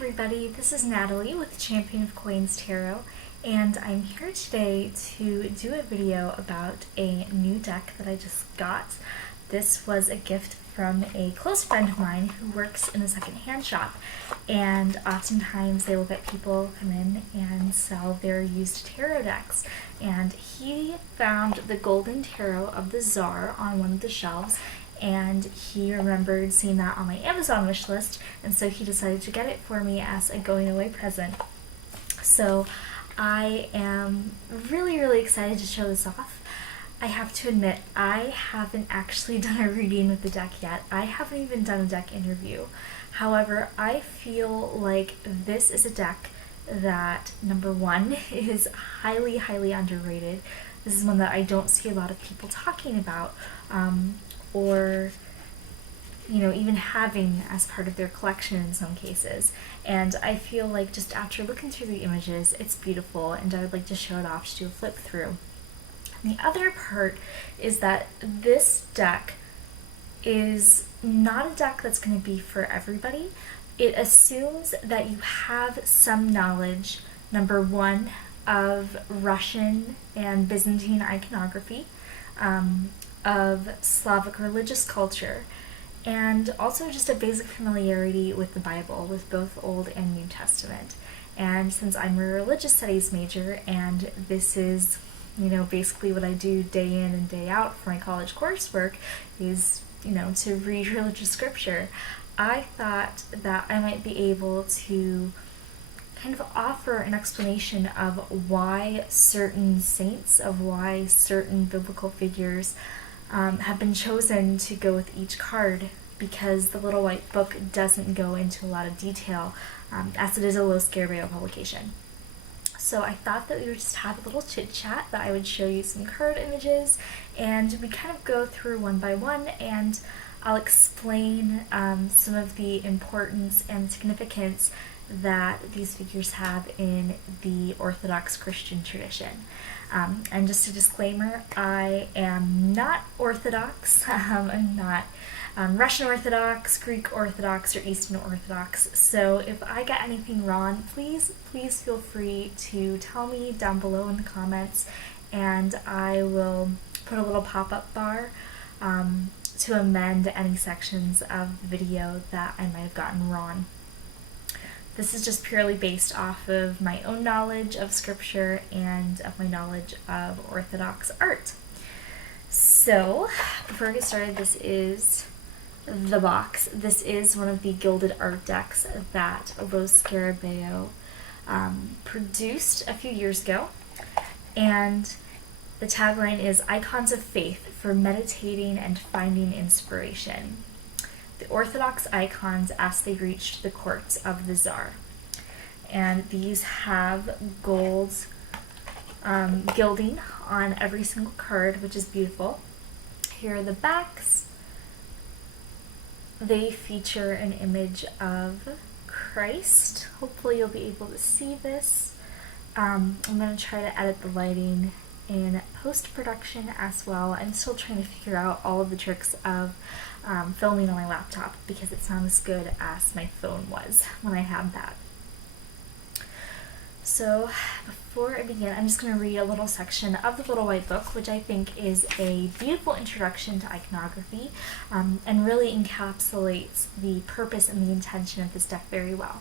everybody, this is Natalie with Champion of Coins Tarot, and I'm here today to do a video about a new deck that I just got. This was a gift from a close friend of mine who works in a secondhand shop, and oftentimes they will get people come in and sell their used tarot decks. And he found the Golden Tarot of the Tsar on one of the shelves, and he remembered seeing that on my Amazon wish list, and so he decided to get it for me as a going away present. So I am really excited to show this off. I have to admit, I haven't actually done a reading with the deck yet. I haven't even done a deck interview. However, I feel like this is a deck that, number one, is highly underrated. This is one that I don't see a lot of people talking about, or even having as part of their collection in some cases. And I feel like just after looking through the images, it's beautiful, and I would like to show it off to do a flip through. And the other part is that this deck is not a deck that's going to be for everybody. It assumes that you have some knowledge, number one, of Russian and Byzantine iconography, of Slavic religious culture, and also just a basic familiarity with the Bible, with both Old and New Testament. And since I'm a religious studies major, and this is, basically what I do day in and day out for my college coursework is, to read religious scripture, I thought that I might be able to kind of offer an explanation of why certain saints, of why certain biblical figures have been chosen to go with each card, because the Little White Book doesn't go into a lot of detail, as it is a Lo Scarabeo publication. So I thought that we would just have a little chit chat, that I would show you some card images, and we kind of go through one by one, and I'll explain some of the importance and significance that these figures have in the Orthodox Christian tradition. And just a disclaimer, I am not Orthodox. I'm not Russian Orthodox, Greek Orthodox, or Eastern Orthodox. So if I get anything wrong, please feel free to tell me down below in the comments, and I will put a little pop-up bar to amend any sections of the video that I might have gotten wrong. This is just purely based off of my own knowledge of scripture and of my knowledge of Orthodox art. So, before I get started, this is the box. This is one of the gilded art decks that Lo Scarabeo produced a few years ago. And the tagline is "Icons of Faith for Meditating and Finding Inspiration. The Orthodox icons as they reached the courts of the Tsar." And these have gold gilding on every single card, which is beautiful. Here are the backs. They feature an image of Christ. Hopefully you'll be able to see this. I'm going to try to edit the lighting in post-production as well. I'm still trying to figure out all of the tricks of filming on my laptop, because it's not as good as my phone was when I had that. So before I begin, I'm just going to read a little section of the Little White Book, which I think is a beautiful introduction to iconography, and really encapsulates the purpose and the intention of this deck very well.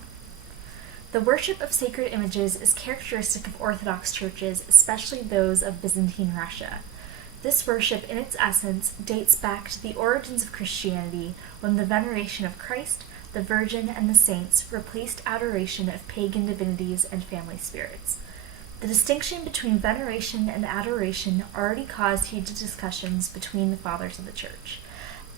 The worship of sacred images is characteristic of Orthodox churches, especially those of Byzantine Russia. This worship, in its essence, dates back to the origins of Christianity, when the veneration of Christ, the Virgin, and the saints replaced adoration of pagan divinities and family spirits. The distinction between veneration and adoration already caused heated discussions between the fathers of the Church.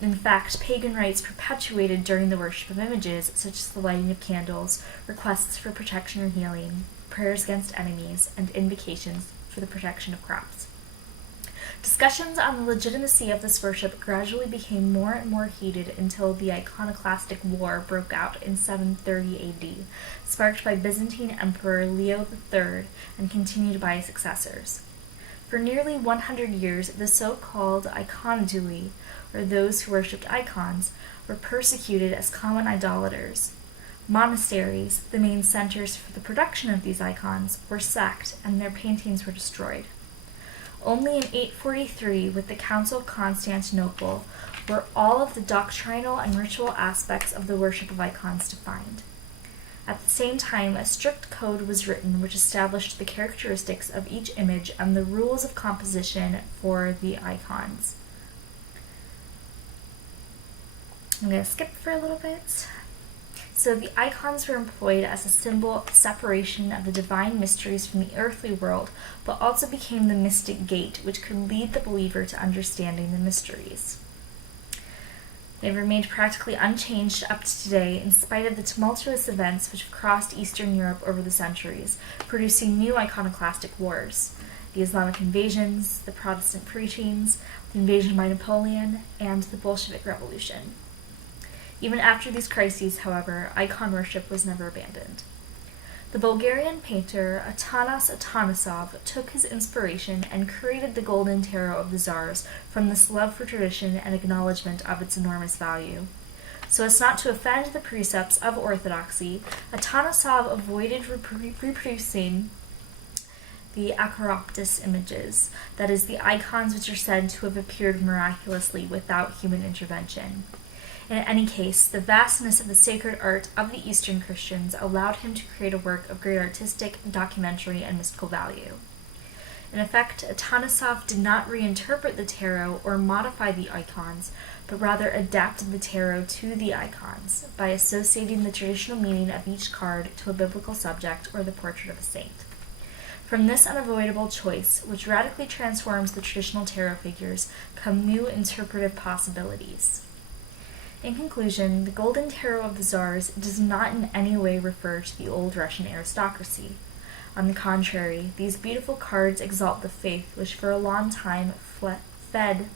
In fact, pagan rites perpetuated during the worship of images, such as the lighting of candles, requests for protection or healing, prayers against enemies, and invocations for the protection of crops. Discussions on the legitimacy of this worship gradually became more and more heated until the iconoclastic war broke out in 730 AD, sparked by Byzantine Emperor Leo III and continued by his successors. For nearly 100 years, the so-called iconoduli, or those who worshipped icons, were persecuted as common idolaters. Monasteries, the main centers for the production of these icons, were sacked and their paintings were destroyed. Only in 843, with the Council of Constantinople, were all of the doctrinal and ritual aspects of the worship of icons defined. At the same time, a strict code was written which established the characteristics of each image and the rules of composition for the icons. I'm going to skip for a little bit. So the icons were employed as a symbol of the separation of the divine mysteries from the earthly world, but also became the mystic gate which could lead the believer to understanding the mysteries. They've remained practically unchanged up to today in spite of the tumultuous events which have crossed Eastern Europe over the centuries, producing new iconoclastic wars: the Islamic invasions, the Protestant preachings, the invasion by Napoleon, and the Bolshevik Revolution. Even after these crises, however, icon worship was never abandoned. The Bulgarian painter Atanas Atanasov took his inspiration and created the golden tarot of the Tsars from this love for tradition and acknowledgement of its enormous value. So as not to offend the precepts of orthodoxy, Atanasov avoided reproducing the Acharoptis images, that is, the icons which are said to have appeared miraculously without human intervention. In any case, the vastness of the sacred art of the Eastern Christians allowed him to create a work of great artistic, documentary, and mystical value. In effect, Atanasov did not reinterpret the tarot or modify the icons, but rather adapted the tarot to the icons by associating the traditional meaning of each card to a biblical subject or the portrait of a saint. From this unavoidable choice, which radically transforms the traditional tarot figures, come new interpretive possibilities. In conclusion, the Golden Tarot of the Tsars does not in any way refer to the old Russian aristocracy. On the contrary, these beautiful cards exalt the faith which for a long time fed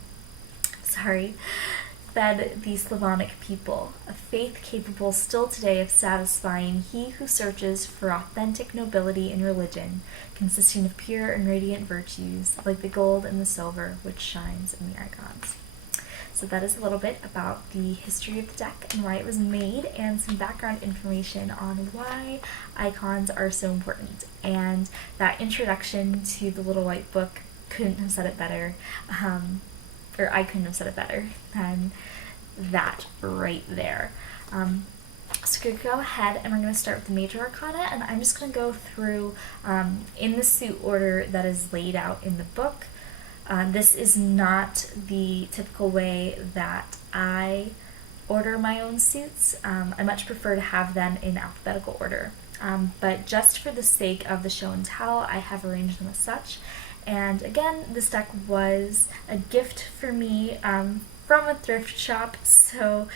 the Slavonic people, a faith capable still today of satisfying he who searches for authentic nobility in religion, consisting of pure and radiant virtues, like the gold and the silver which shines in the icons. So that is a little bit about the history of the deck and why it was made, and some background information on why icons are so important. And that introduction to the Little White Book couldn't have said it better, or I couldn't have said it better than that right there. So we're going to go ahead and we're going to start with the Major Arcana, and I'm just going to go through in the suit order that is laid out in the book. This is not the typical way that I order my own suits. I much prefer to have them in alphabetical order. But just for the sake of the show and tell, I have arranged them as such. And again, this deck was a gift for me from a thrift shop, so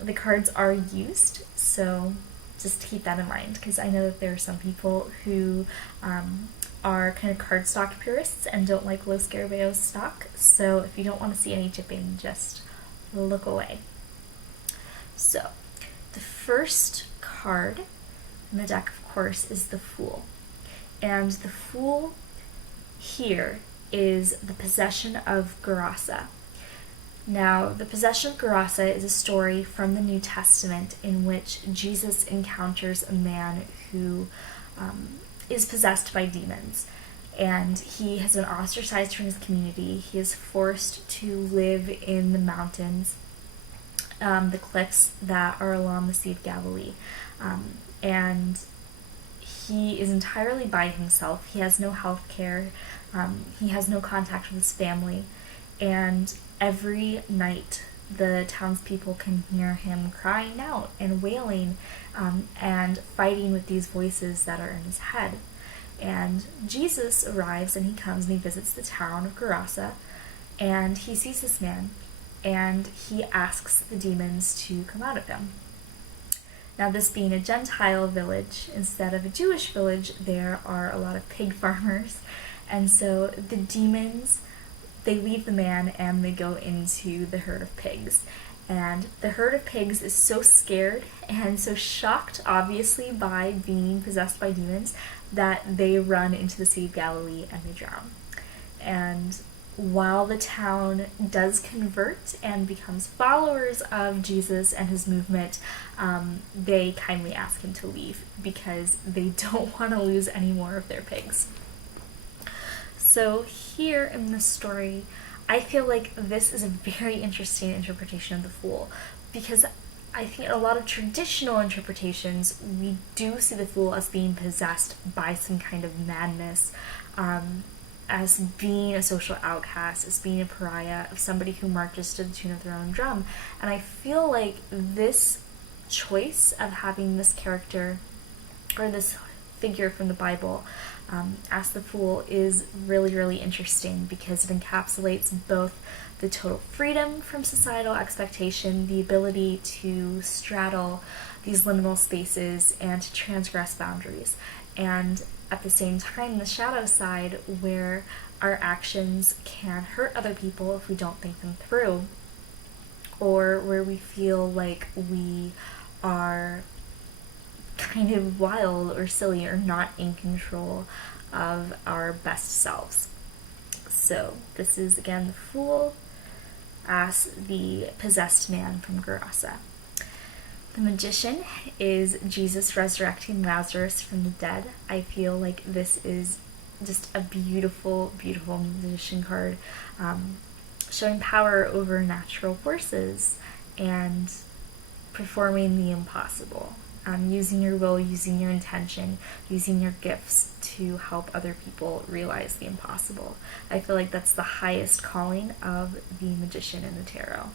the cards are used. So just keep that in mind, because I know that there are some people who are kind of cardstock purists and don't like Lo Scarabeo's stock, so if you don't want to see any chipping, just look away. So, the first card in the deck, of course, is the Fool. And the Fool here is the possession of Gerasa. Now, the possession of Gerasa is a story from the New Testament in which Jesus encounters a man who is possessed by demons, and he has been ostracized from his community. He is forced to live in the mountains, the cliffs that are along the Sea of Galilee, and he is entirely by himself. He has no health care, he has no contact with his family, and every night the townspeople can hear him crying out and wailing and fighting with these voices that are in his head. And Jesus arrives, and he comes and he visits the town of Gerasa, and he sees this man, and he asks the demons to come out of him. Now, this being a Gentile village instead of a Jewish village, there are a lot of pig farmers, and so the demons, they leave the man and they go into the herd of pigs. And the herd of pigs is so scared and so shocked, obviously, by being possessed by demons, that they run into the Sea of Galilee and they drown. And while the town does convert and becomes followers of Jesus and his movement, they kindly ask him to leave because they don't want to lose any more of their pigs. So here in this story, I feel like this is a very interesting interpretation of the Fool, because I think in a lot of traditional interpretations, we do see the Fool as being possessed by some kind of madness, as being a social outcast, as being a pariah, of somebody who marches to the tune of their own drum. And I feel like this choice of having this character, or this figure from the Bible, as the Fool is really, really interesting, because it encapsulates both the total freedom from societal expectation, the ability to straddle these liminal spaces and to transgress boundaries, and at the same time the shadow side, where our actions can hurt other people if we don't think them through, or where we feel like we are kind of wild or silly or not in control of our best selves. So this is again the Fool as the possessed man from Gerasa. The Magician is Jesus resurrecting Lazarus from the dead. I feel like this is just a beautiful, beautiful magician card, showing power over natural forces and performing the impossible. Using your will, using your intention, using your gifts to help other people realize the impossible. I feel like that's the highest calling of the Magician in the tarot.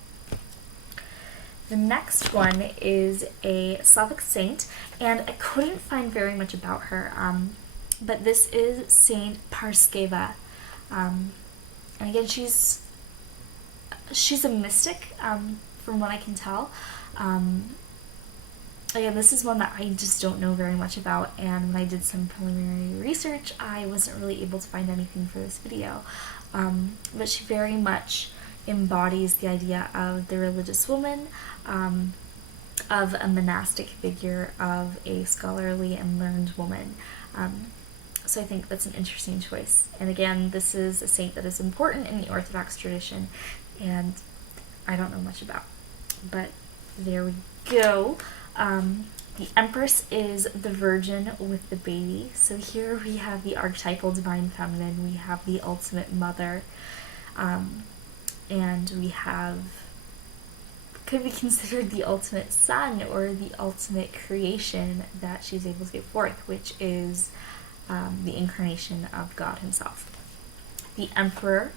The next one is a Slavic saint, and I couldn't find very much about her, but this is Saint Parskeva. And again, she's a mystic, from what I can tell. Again, this is one that I just don't know very much about, and when I did some preliminary research, I wasn't really able to find anything for this video. But she very much embodies the idea of the religious woman, of a monastic figure, of a scholarly and learned woman. So I think that's an interesting choice. And again, this is a saint that is important in the Orthodox tradition, and I don't know much about. But there we go. The Empress is the Virgin with the baby. So here we have the archetypal divine feminine, we have the ultimate mother, and we have, could be considered the ultimate son, or the ultimate creation that she's able to give forth, which is the incarnation of God himself. The Emperor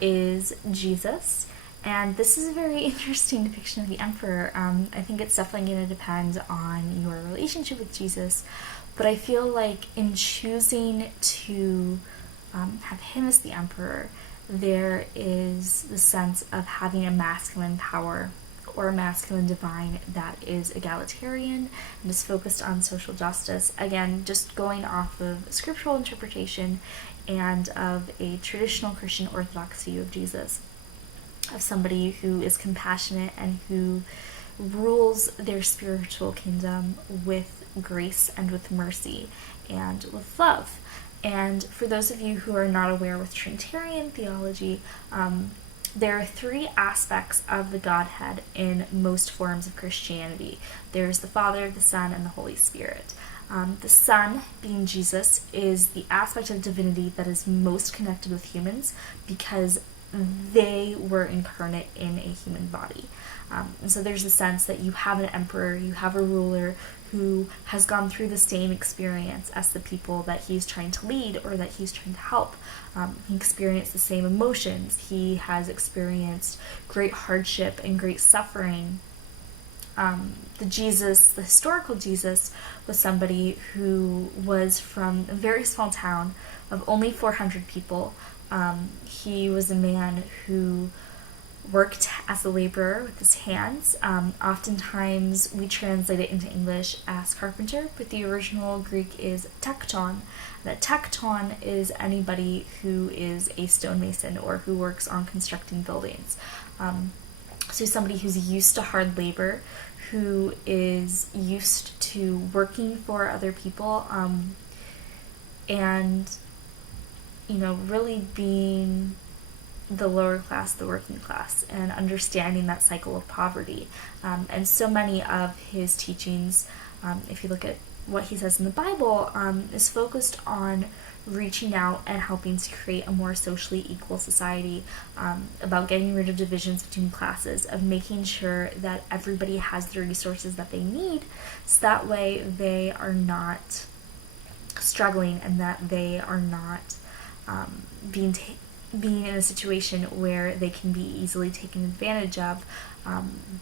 is Jesus. And this is a very interesting depiction of the Emperor. I think it's definitely going to depend on your relationship with Jesus, but I feel like in choosing to have him as the Emperor, there is the sense of having a masculine power, or a masculine divine that is egalitarian and is focused on social justice. Again, just going off of scriptural interpretation and of a traditional Christian Orthodox view of Jesus, of somebody who is compassionate and who rules their spiritual kingdom with grace and with mercy and with love. And for those of you who are not aware with Trinitarian theology, there are three aspects of the Godhead in most forms of Christianity. There's the Father, the Son, and the Holy Spirit. The Son, being Jesus, is the aspect of divinity that is most connected with humans, because they were incarnate in a human body. And so there's a sense that you have an emperor, you have a ruler who has gone through the same experience as the people that he's trying to lead or that he's trying to help. He experienced the same emotions. He has experienced great hardship and great suffering. The historical Jesus, was somebody who was from a very small town of only 400 people. He was a man who worked as a laborer with his hands. Oftentimes we translate it into English as carpenter, but the original Greek is tekton. That tekton is anybody who is a stonemason or who works on constructing buildings. So somebody who's used to hard labor, who is used to working for other people, and really being the lower class, the working class, and understanding that cycle of poverty. And so many of his teachings, if you look at what he says in the Bible, is focused on reaching out and helping to create a more socially equal society, about getting rid of divisions between classes, of making sure that everybody has the resources that they need, so that way they are not struggling and that they are not being in a situation where they can be easily taken advantage of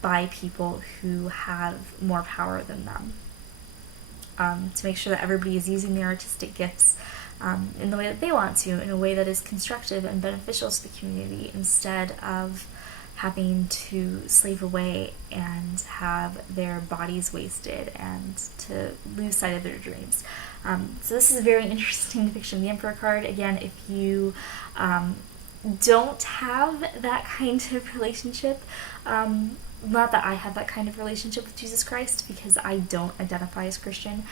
by people who have more power than them. To make sure that everybody is using their artistic gifts in the way that they want to, in a way that is constructive and beneficial to the community, instead of having to slave away and have their bodies wasted and to lose sight of their dreams. So this is a very interesting depiction of the Emperor card. Again, if you don't have that kind of relationship, not that I have that kind of relationship with Jesus Christ, because I don't identify as Christian,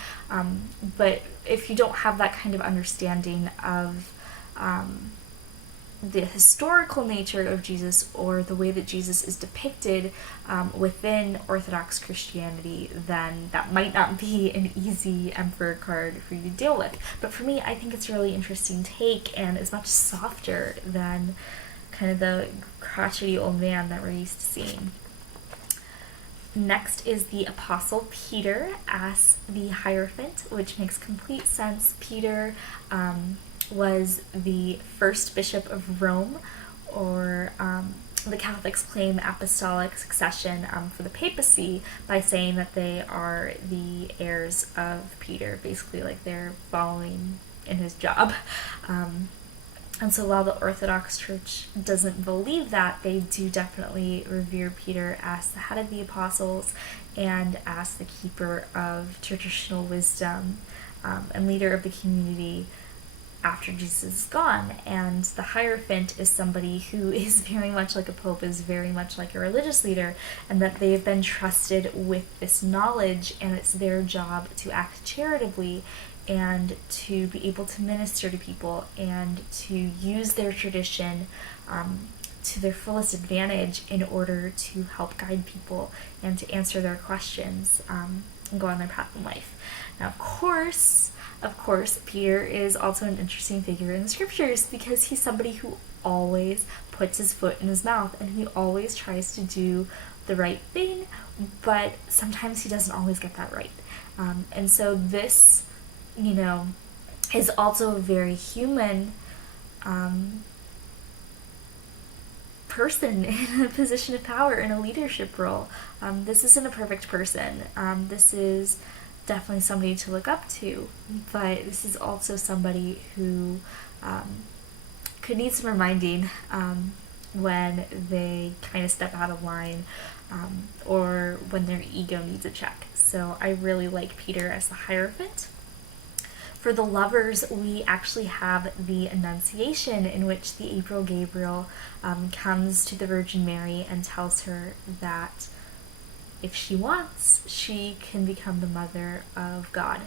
but if you don't have that kind of understanding of the historical nature of Jesus, or the way that Jesus is depicted within Orthodox Christianity, then that might not be an easy Emperor card for you to deal with. But for me, I think it's a really interesting take, and it's much softer than kind of the crotchety old man that we're used to seeing. Next is the Apostle Peter as the Hierophant, which makes complete sense. Peter was the first bishop of Rome, or the Catholics claim apostolic succession for the papacy by saying that they are the heirs of Peter, basically like they're following in his job. And so while the Orthodox Church doesn't believe that, they do definitely revere Peter as the head of the apostles and as the keeper of traditional wisdom and leader of the community after Jesus is gone. And the Hierophant is somebody who is very much like a pope, is very much like a religious leader, and that they have been trusted with this knowledge, and it's their job to act charitably and to be able to minister to people and to use their tradition to their fullest advantage in order to help guide people and to answer their questions and go on their path in life. Now, of course, Peter is also an interesting figure in the scriptures, because he's somebody who always puts his foot in his mouth, and he always tries to do the right thing, but sometimes he doesn't always get that right. And so this, is also a very human person in a position of power, in a leadership role. This isn't a perfect person. This is definitely somebody to look up to, but this is also somebody who could need some reminding when they kind of step out of line, or when their ego needs a check. So I really like Peter as the Hierophant. For the lovers, we actually have the Annunciation, in which the Angel Gabriel comes to the Virgin Mary and tells her that if she wants, she can become the mother of God.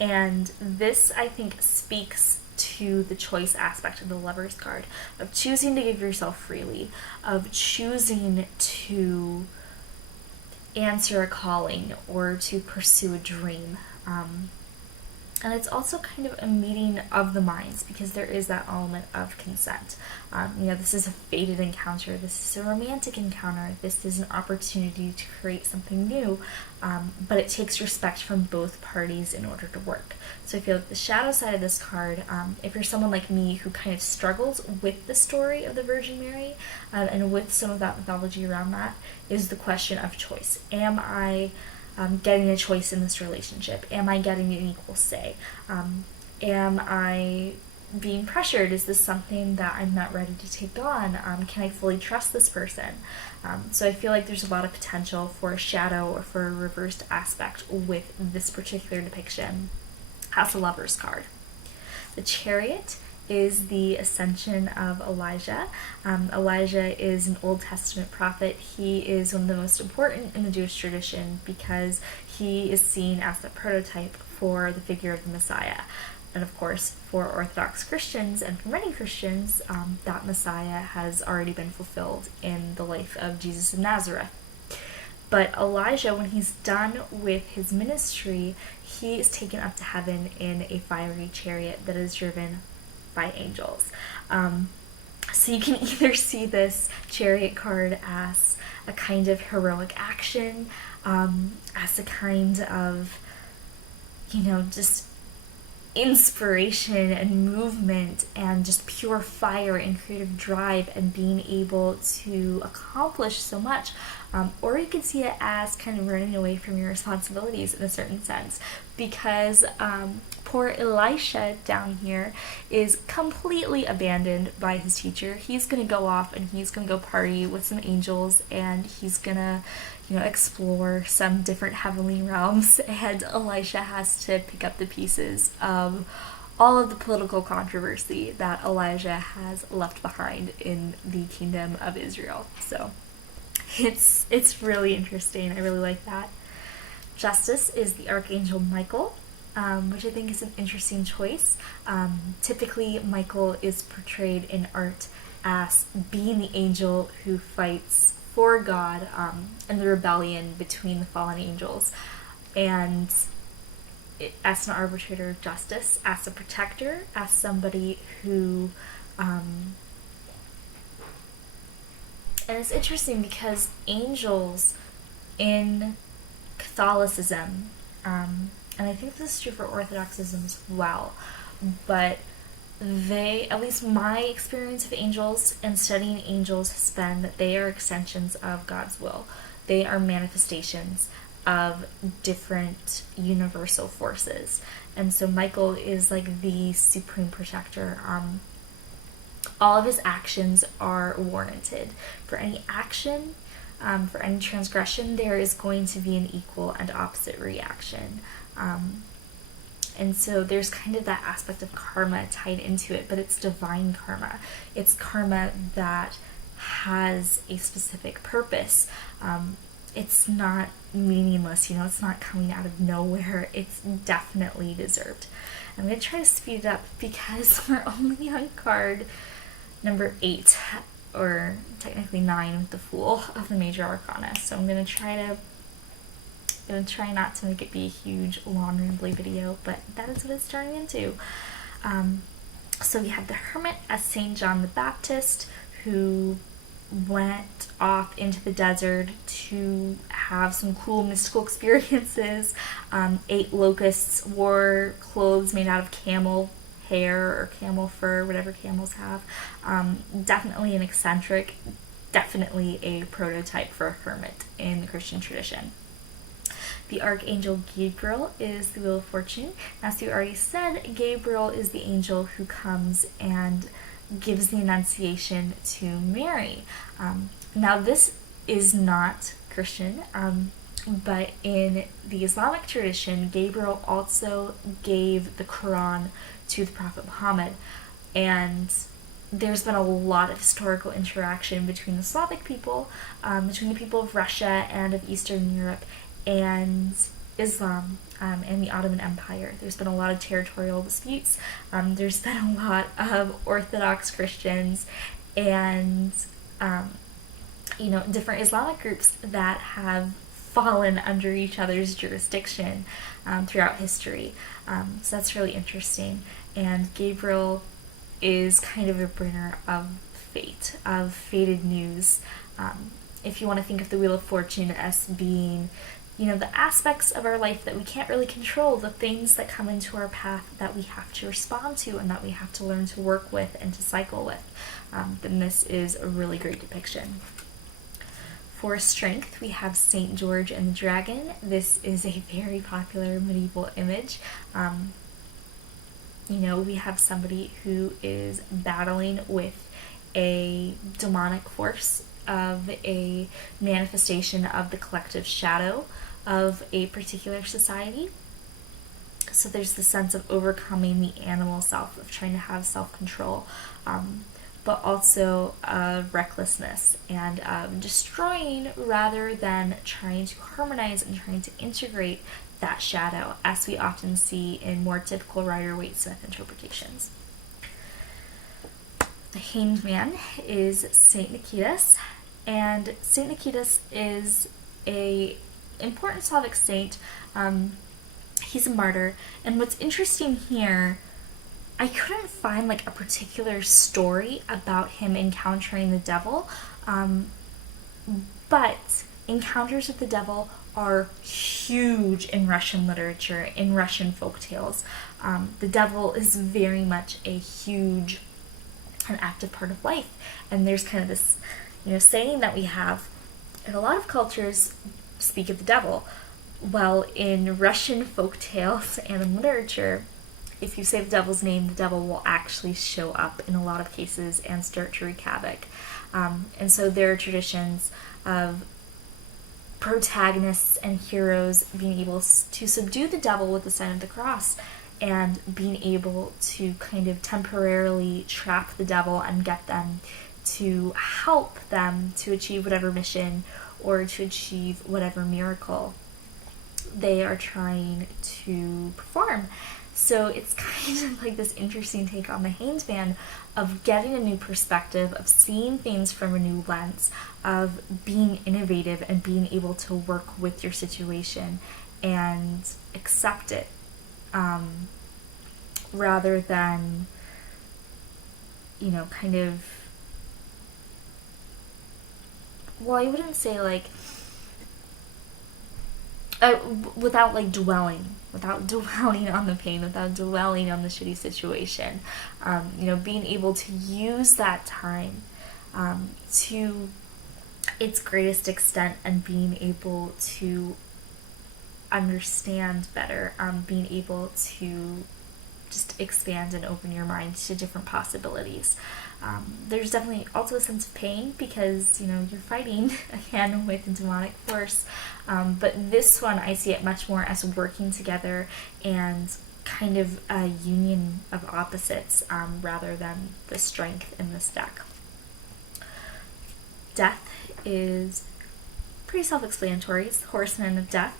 And this, I think, speaks to the choice aspect of the Lover's card, of choosing to give yourself freely, of choosing to answer a calling or to pursue a dream. And it's also kind of a meeting of the minds, because there is that element of consent. This is a fated encounter. This is a romantic encounter. This is an opportunity to create something new, but it takes respect from both parties in order to work. So I feel like the shadow side of this card, if you're someone like me who kind of struggles with the story of the Virgin Mary and with some of that mythology around that, is the question of choice. Am I getting a choice in this relationship? Am I getting an equal say? Am I being pressured? Is this something that I'm not ready to take on? Can I fully trust this person? So I feel like there's a lot of potential for a shadow or for a reversed aspect with this particular depiction as a Lover's card. The Chariot is the ascension of Elijah. Elijah is an Old Testament prophet. He is one of the most important in the Jewish tradition because he is seen as the prototype for the figure of the Messiah. And of course, for Orthodox Christians and for many Christians, that Messiah has already been fulfilled in the life of Jesus of Nazareth. But Elijah, when he's done with his ministry, he is taken up to heaven in a fiery chariot that is driven by angels. So you can either see this chariot card as a kind of heroic action, as a kind of, just inspiration and movement and just pure fire and creative drive and being able to accomplish so much. Or you could see it as kind of running away from your responsibilities in a certain sense, because poor Elisha down here is completely abandoned by his teacher. He's going to go off and he's going to go party with some angels, and he's going to explore some different heavenly realms, and Elisha has to pick up the pieces of all of the political controversy that Elijah has left behind in the kingdom of Israel. So it's really interesting. I really like that. Justice is the Archangel Michael, which I think is an interesting choice. Typically, Michael is portrayed in art as being the angel who fights for God and the rebellion between the fallen angels, and as an arbitrator of justice, as a protector, as somebody who and it's interesting because angels in Catholicism, and I think this is true for Orthodoxism as well, but they, at least my experience of angels and studying angels has been that they are extensions of God's will. They are manifestations of different universal forces. And so Michael is like the supreme protector. All of his actions are warranted. For any action, for any transgression, there is going to be an equal and opposite reaction. And so there's kind of that aspect of karma tied into it, but it's divine karma. It's karma that has a specific purpose. It's not meaningless, it's not coming out of nowhere. It's definitely deserved. I'm going to try to speed it up because we're only on card number 8, or technically 9 with the Fool of the Major Arcana. So I'm going to try not to make it be a huge, long, rambly video, but that is what it's turning into. So we have the Hermit as St. John the Baptist, who went off into the desert to have some cool mystical experiences, ate locusts, wore clothes made out of camel hair or camel fur, whatever camels have. Definitely an eccentric, definitely a prototype for a hermit in the Christian tradition. The Archangel Gabriel is the Wheel of Fortune. As you already said, Gabriel is the angel who comes and gives the Annunciation to Mary. Now this is not Christian, but in the Islamic tradition, Gabriel also gave the Quran to the Prophet Muhammad, and there's been a lot of historical interaction between the Slavic people, between the people of Russia and of Eastern Europe, and Islam and the Ottoman Empire. There's been a lot of territorial disputes. There's been a lot of Orthodox Christians and different Islamic groups that have fallen under each other's jurisdiction throughout history. So that's really interesting. And Gabriel is kind of a bringer of fate, of fated news. If you want to think of the Wheel of Fortune as being the aspects of our life that we can't really control, the things that come into our path that we have to respond to and that we have to learn to work with and to cycle with, then this is a really great depiction. For strength, we have St. George and the Dragon. This is a very popular medieval image. We have somebody who is battling with a demonic force of a manifestation of the collective shadow of a particular society. So there's the sense of overcoming the animal self, of trying to have self-control. but also recklessness and destroying rather than trying to harmonize and trying to integrate that shadow, as we often see in more typical Rider-Waite-Smith interpretations. The Hanged Man is Saint Nikitas, and Saint Nikitas is a important Slavic saint. He's a martyr, and what's interesting here, I couldn't find like a particular story about him encountering the devil, but encounters with the devil are huge in Russian literature, in Russian folk tales. The devil is very much a huge and active part of life, and there's kind of this, saying that we have in a lot of cultures speak of the devil. Well, in Russian folk tales and in literature, if you say the devil's name, the devil will actually show up in a lot of cases and start to wreak havoc. And so there are traditions of protagonists and heroes being able to subdue the devil with the sign of the cross, and being able to kind of temporarily trap the devil and get them to help them to achieve whatever mission or to achieve whatever miracle they are trying to perform. So it's kind of like this interesting take on the Hanged Man of getting a new perspective, of seeing things from a new lens, of being innovative and being able to work with your situation and accept it, rather than, kind of, well, I wouldn't say like, without dwelling on the pain, without dwelling on the shitty situation, being able to use that time to its greatest extent, and being able to understand better, being able to just expand and open your mind to different possibilities. There's definitely also a sense of pain because, you're fighting again with a demonic force. But this one, I see it much more as working together and kind of a union of opposites, rather than the strength in this deck. Death is pretty self-explanatory. It's the Horseman of Death.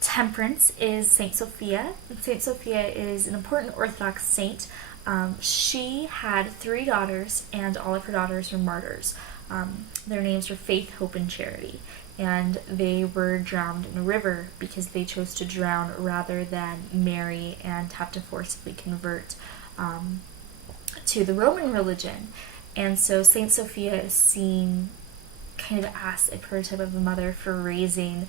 Temperance is Saint Sophia. Saint Sophia is an important Orthodox saint. She had 3 daughters, and all of her daughters were martyrs. Their names were Faith, Hope, and Charity, and they were drowned in a river because they chose to drown rather than marry and have to forcibly convert to the Roman religion. And so Saint Sophia is seen kind of as a prototype of a mother for raising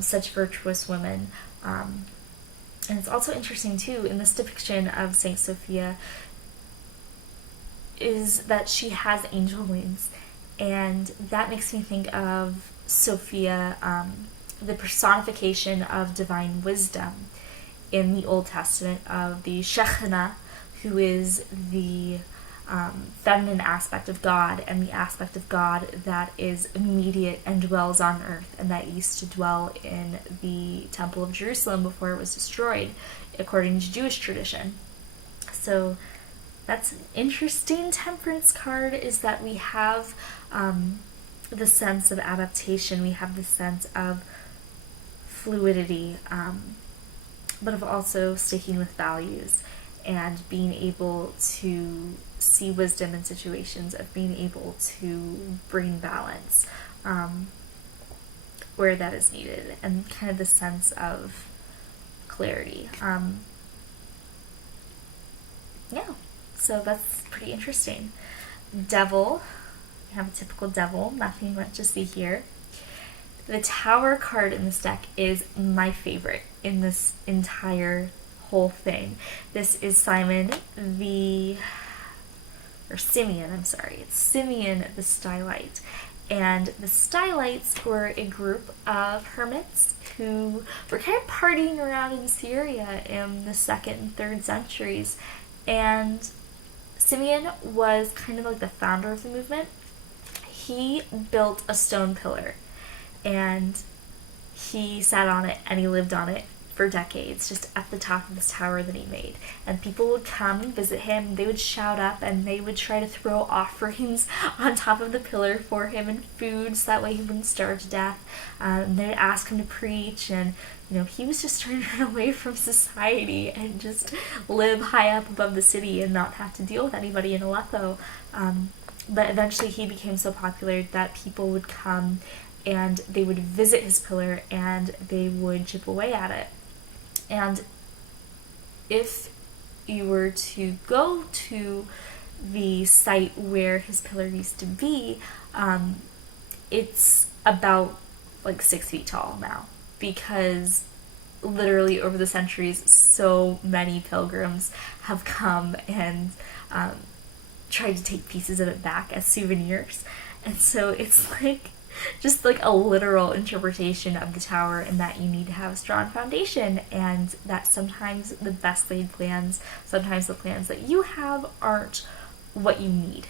such virtuous women. And it's also interesting, too, in this depiction of Saint Sophia, is that she has angel wings. And that makes me think of Sophia, the personification of divine wisdom in the Old Testament, of the Shekhinah, who is the feminine aspect of God, and the aspect of God that is immediate and dwells on earth, and that used to dwell in the Temple of Jerusalem before it was destroyed, according to Jewish tradition. So that's an interesting temperance card, is that we have the sense of adaptation, we have the sense of fluidity, but of also sticking with values and being able to see wisdom in situations, of being able to bring balance where that is needed, and kind of the sense of clarity. So that's pretty interesting. Devil, we have a typical devil, nothing much to see here. The Tower card in this deck is my favorite in this entire whole thing. This is Simeon the Stylite. And the Stylites were a group of hermits who were kind of partying around in Syria in the 2nd and 3rd centuries. And Simeon was kind of like the founder of the movement. He built a stone pillar, and he sat on it and he lived on it for decades, just at the top of this tower that he made. And people would come and visit him, they would shout up, and they would try to throw offerings on top of the pillar for him and food, so that way he wouldn't starve to death. And they'd ask him to preach, and he was just trying to run away from society and just live high up above the city and not have to deal with anybody in Aleppo. But eventually he became so popular that people would come and they would visit his pillar and they would chip away at it. And if you were to go to the site where his pillar used to be, it's about like 6 feet tall now, because literally over the centuries so many pilgrims have come and tried to take pieces of it back as souvenirs. And so it's like just like a literal interpretation of the tower, and that you need to have a strong foundation, and that sometimes the best laid plans, sometimes the plans that you have aren't what you need.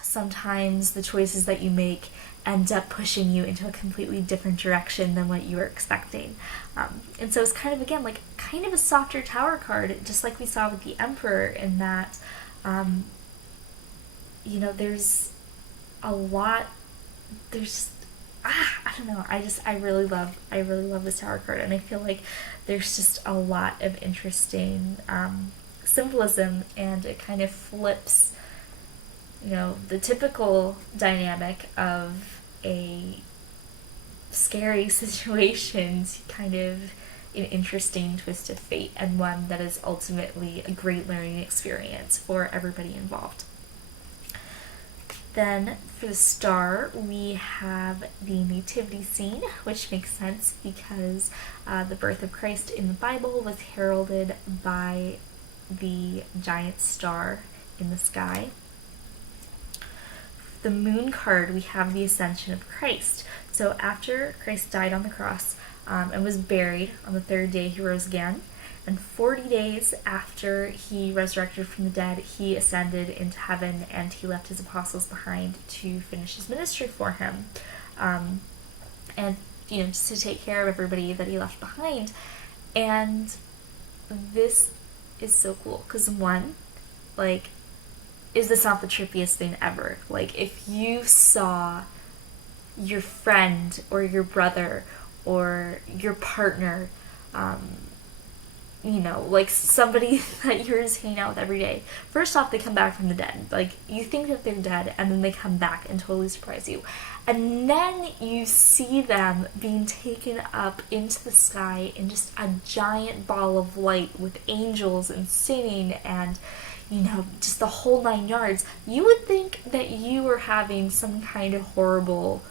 Sometimes the choices that you make end up pushing you into a completely different direction than what you were expecting. And so it's kind of, again, like kind of a softer tower card, just like we saw with the Emperor, in that there's a lot, I don't know, I really love this tower card, and I feel like there's just a lot of interesting symbolism, and it kind of flips the typical dynamic of a scary situation to kind of an interesting twist of fate, and one that is ultimately a great learning experience for everybody involved. Then for the star, we have the nativity scene, which makes sense because the birth of Christ in the Bible was heralded by the giant star in the sky. The moon card, we have the ascension of Christ. So after Christ died on the cross and was buried, on the third day he rose again. And 40 days after he resurrected from the dead, he ascended into heaven, and he left his apostles behind to finish his ministry for him. And, just to take care of everybody that he left behind. And this is so cool, because one, like, is this not the trippiest thing ever? Like, if you saw your friend or your brother or your partner, like somebody that you're just hanging out with every day. First off, they come back from the dead. Like, you think that they're dead, and then they come back and totally surprise you. And then you see them being taken up into the sky in just a giant ball of light with angels and singing and, just the whole 9 yards. You would think that you were having some kind of horrible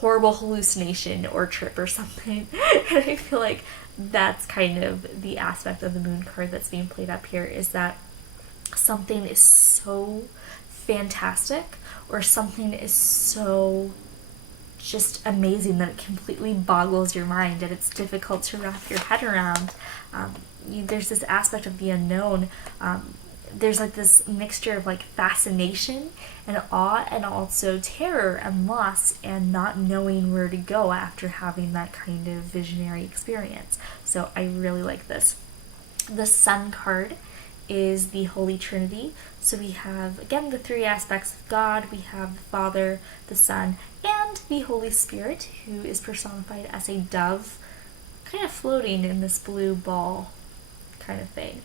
hallucination or trip or something. And I feel like that's kind of the aspect of the moon card that's being played up here, is that something is so fantastic or something is so just amazing that it completely boggles your mind and it's difficult to wrap your head around. There's this aspect of the unknown. There's like this mixture of like fascination and awe, and also terror and loss and not knowing where to go after having that kind of visionary experience. So I really like this. The Sun card is the Holy Trinity. So we have, again, the 3 aspects of God. We have the Father, the Son, and the Holy Spirit, who is personified as a dove, kind of floating in this blue ball kind of thing.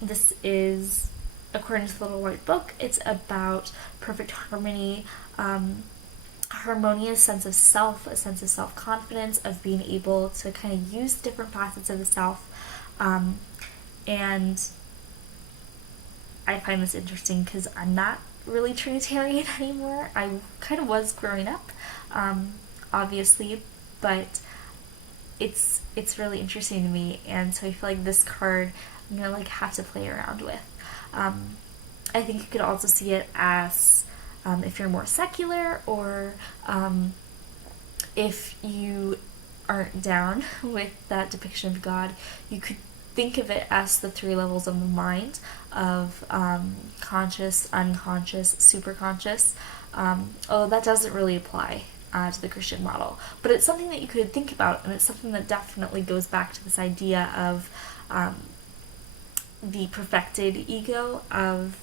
This is, according to the Little White Book, it's about perfect harmony, harmonious sense of self, a sense of self-confidence, of being able to kind of use different facets of the self. And I find this interesting because I'm not really Trinitarian anymore. I kind of was growing up, obviously, but it's really interesting to me, and so I feel like this card I'm gonna like have to play around with. I think you could also see it as if you're more secular, or if you aren't down with that depiction of God, you could think of it as the 3 levels of the mind, of conscious, unconscious, superconscious. Although that doesn't really apply to the Christian model. But it's something that you could think about, and it's something that definitely goes back to this idea of the perfected ego, of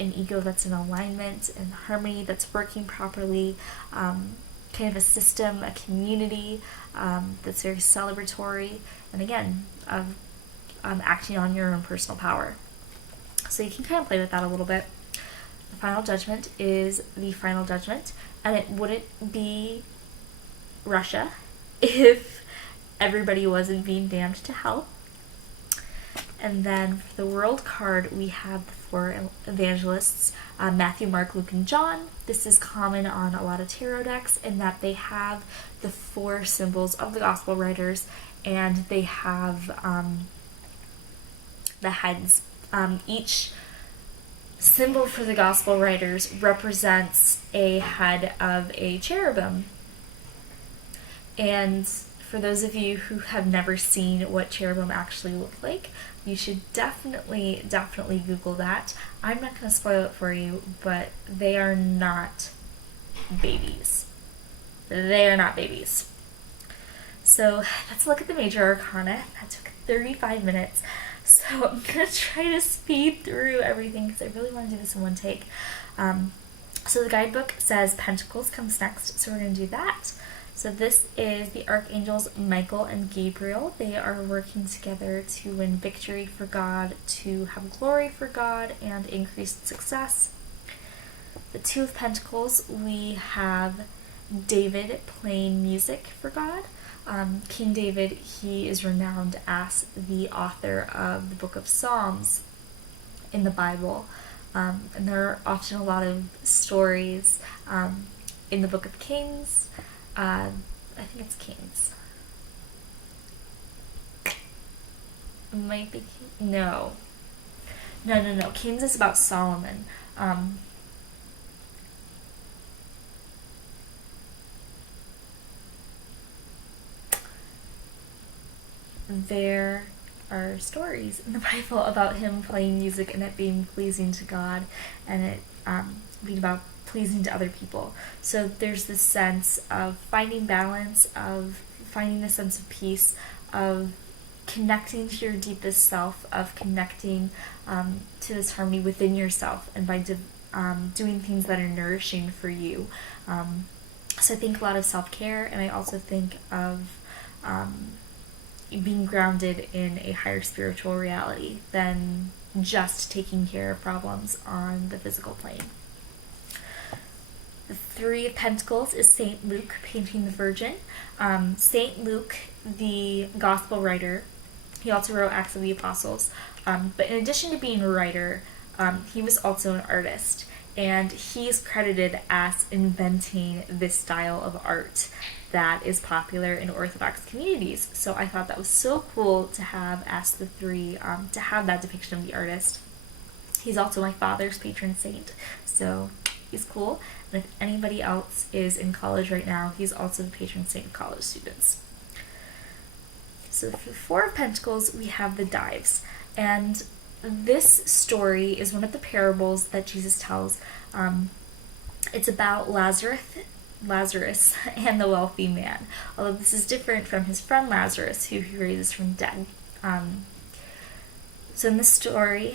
an ego that's in alignment and harmony, that's working properly, kind of a system, a community that's very celebratory, and again, of acting on your own personal power. So you can kind of play with that a little bit. The final judgment is the final judgment, and it wouldn't be Russia if everybody wasn't being damned to hell. And then for the world card, we have the 4 evangelists, Matthew, Mark, Luke, and John. This is common on a lot of tarot decks in that they have the 4 symbols of the gospel writers, and they have the heads. Each symbol for the gospel writers represents a head of a cherubim. And for those of you who have never seen what cherubim actually look like, you should definitely Google that. I'm not going to spoil it for you, but they are not babies. They are not babies. So let's look at the major arcana. That took 35 minutes. So I'm going to try to speed through everything because I really want to do this in one take. So the guidebook says Pentacles comes next, so we're going to do that. So this is the archangels Michael and Gabriel. They are working together to win victory for God, to have glory for God, and increased success. The 2 of Pentacles, we have David playing music for God. King David, he is renowned as the author of the book of Psalms in the Bible. And there are often a lot of stories in the book of Kings. I think it's Kings. It might be King. No. Kings is about Solomon. There are stories in the Bible about him playing music and it being pleasing to God, and it being about pleasing to other people. So there's this sense of finding balance, of finding a sense of peace, of connecting to your deepest self, of connecting to this harmony within yourself, and by doing things that are nourishing for you. So I think a lot of self-care, and I also think of being grounded in a higher spiritual reality than just taking care of problems on the physical plane. The 3 of Pentacles is Saint Luke painting the Virgin. Saint Luke, the gospel writer, he also wrote Acts of the Apostles, but in addition to being a writer, he was also an artist, and he is credited as inventing this style of art that is popular in Orthodox communities. So I thought that was so cool to have as the 3, to have that depiction of the artist. He's also my father's patron saint, so he's cool. And if anybody else is in college right now, he's also the patron saint of college students. So for the 4 of Pentacles, we have the Dives. And this story is one of the parables that Jesus tells. It's about Lazarus and the wealthy man, although this is different from his friend Lazarus, who he raises from the dead. So in this story,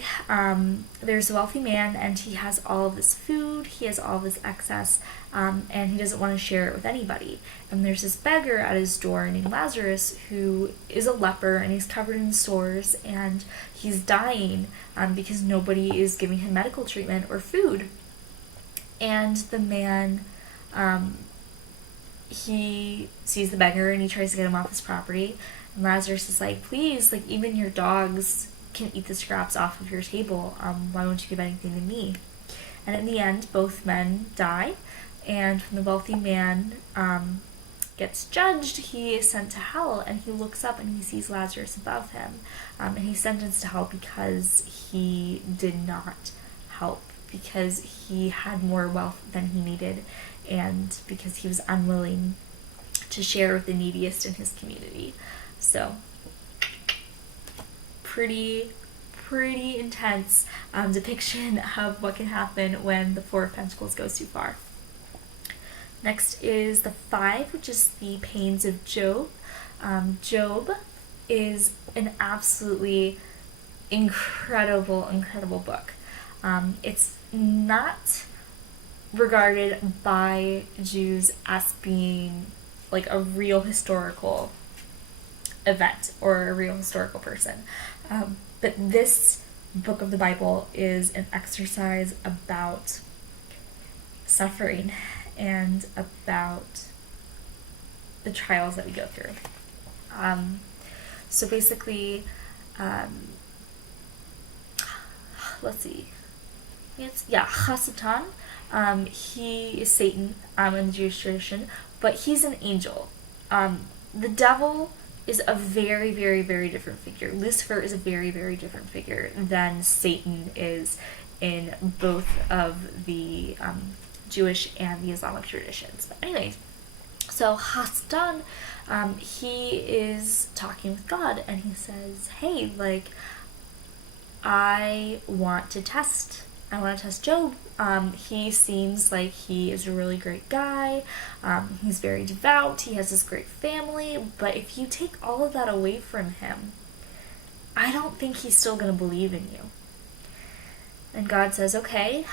there's a wealthy man, and he has all of this food, he has all of this excess, and he doesn't want to share it with anybody. And there's this beggar at his door named Lazarus, who is a leper, and he's covered in sores, and he's dying because nobody is giving him medical treatment or food. And the man, he sees the beggar, and he tries to get him off his property. And Lazarus is like, please, like, even your dogs can eat the scraps off of your table. Why won't you give anything to me? And in the end, both men die, and when the wealthy man gets judged, he is sent to hell, and he looks up and he sees Lazarus above him, and he's sentenced to hell because he did not help, because he had more wealth than he needed, and because he was unwilling to share with the neediest in his community. So pretty intense depiction of what can happen when the 4 of Pentacles goes too far. Next is the 5, which is the pains of Job. Job is an absolutely incredible, incredible book. It's not regarded by Jews as being like a real historical event or a real historical person. But this book of the Bible is an exercise about suffering and about the trials that we go through. So basically, let's see. Hasatan. He is Satan in the Jewish tradition, but he's an angel. The devil is a very, very, very different figure. Lucifer is a very, very different figure than Satan is in both of the Jewish and the Islamic traditions. But anyways, so Hasatan, he is talking with God, and he says, hey, like, I want to test Job. He seems like he is a really great guy. He's very devout. He has this great family. But if you take all of that away from him, I don't think he's still going to believe in you. And God says, okay,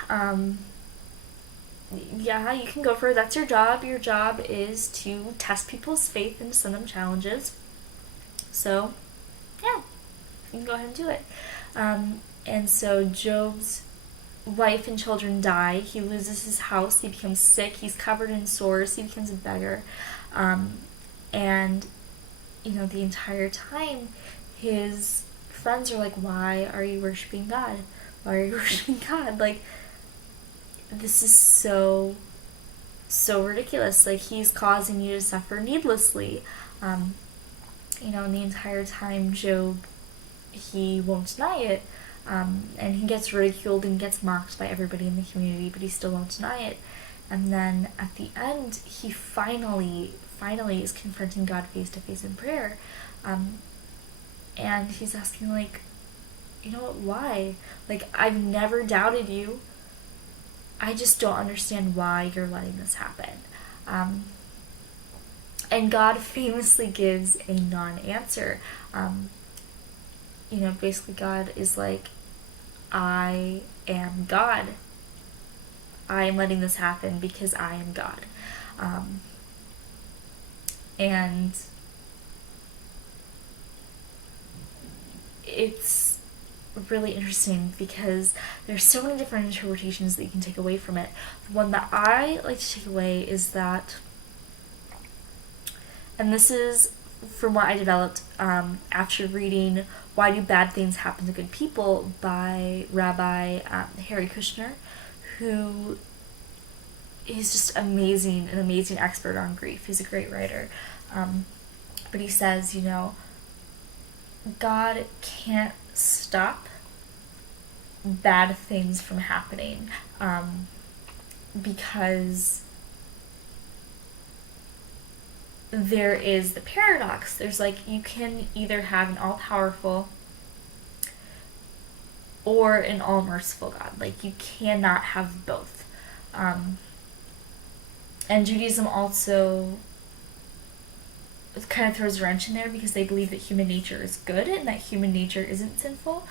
yeah, you can go for it. That's your job. Your job is to test people's faith and send them challenges. So, yeah, you can go ahead and do it. And so Job's wife and children die. He loses his house. He becomes sick. He's covered in sores. He becomes a beggar. And, the entire time, his friends are like, why are you worshiping God? Why are you worshiping God? Like, this is so ridiculous. Like, he's causing you to suffer needlessly. And the entire time, Job, he won't deny it. And he gets ridiculed and gets mocked by everybody in the community, but he still won't deny it. And then at the end, he finally is confronting God face to face in prayer. And he's asking, like, why? Like, I've never doubted you. I just don't understand why you're letting this happen. And God famously gives a non-answer. Basically God is like, I am God. I am letting this happen because I am God. And it's really interesting because there's so many different interpretations that you can take away from it. The one that I like to take away is that, and this is from what I developed after reading Why Do Bad Things Happen to Good People by Rabbi Harry Kushner, who is just an amazing expert on grief. He's a great writer. But he says, God can't stop bad things from happening because there is the paradox. There's like, you can either have an all-powerful or an all-merciful God. Like, you cannot have both. And Judaism also kind of throws a wrench in there because they believe that human nature is good and that human nature isn't sinful.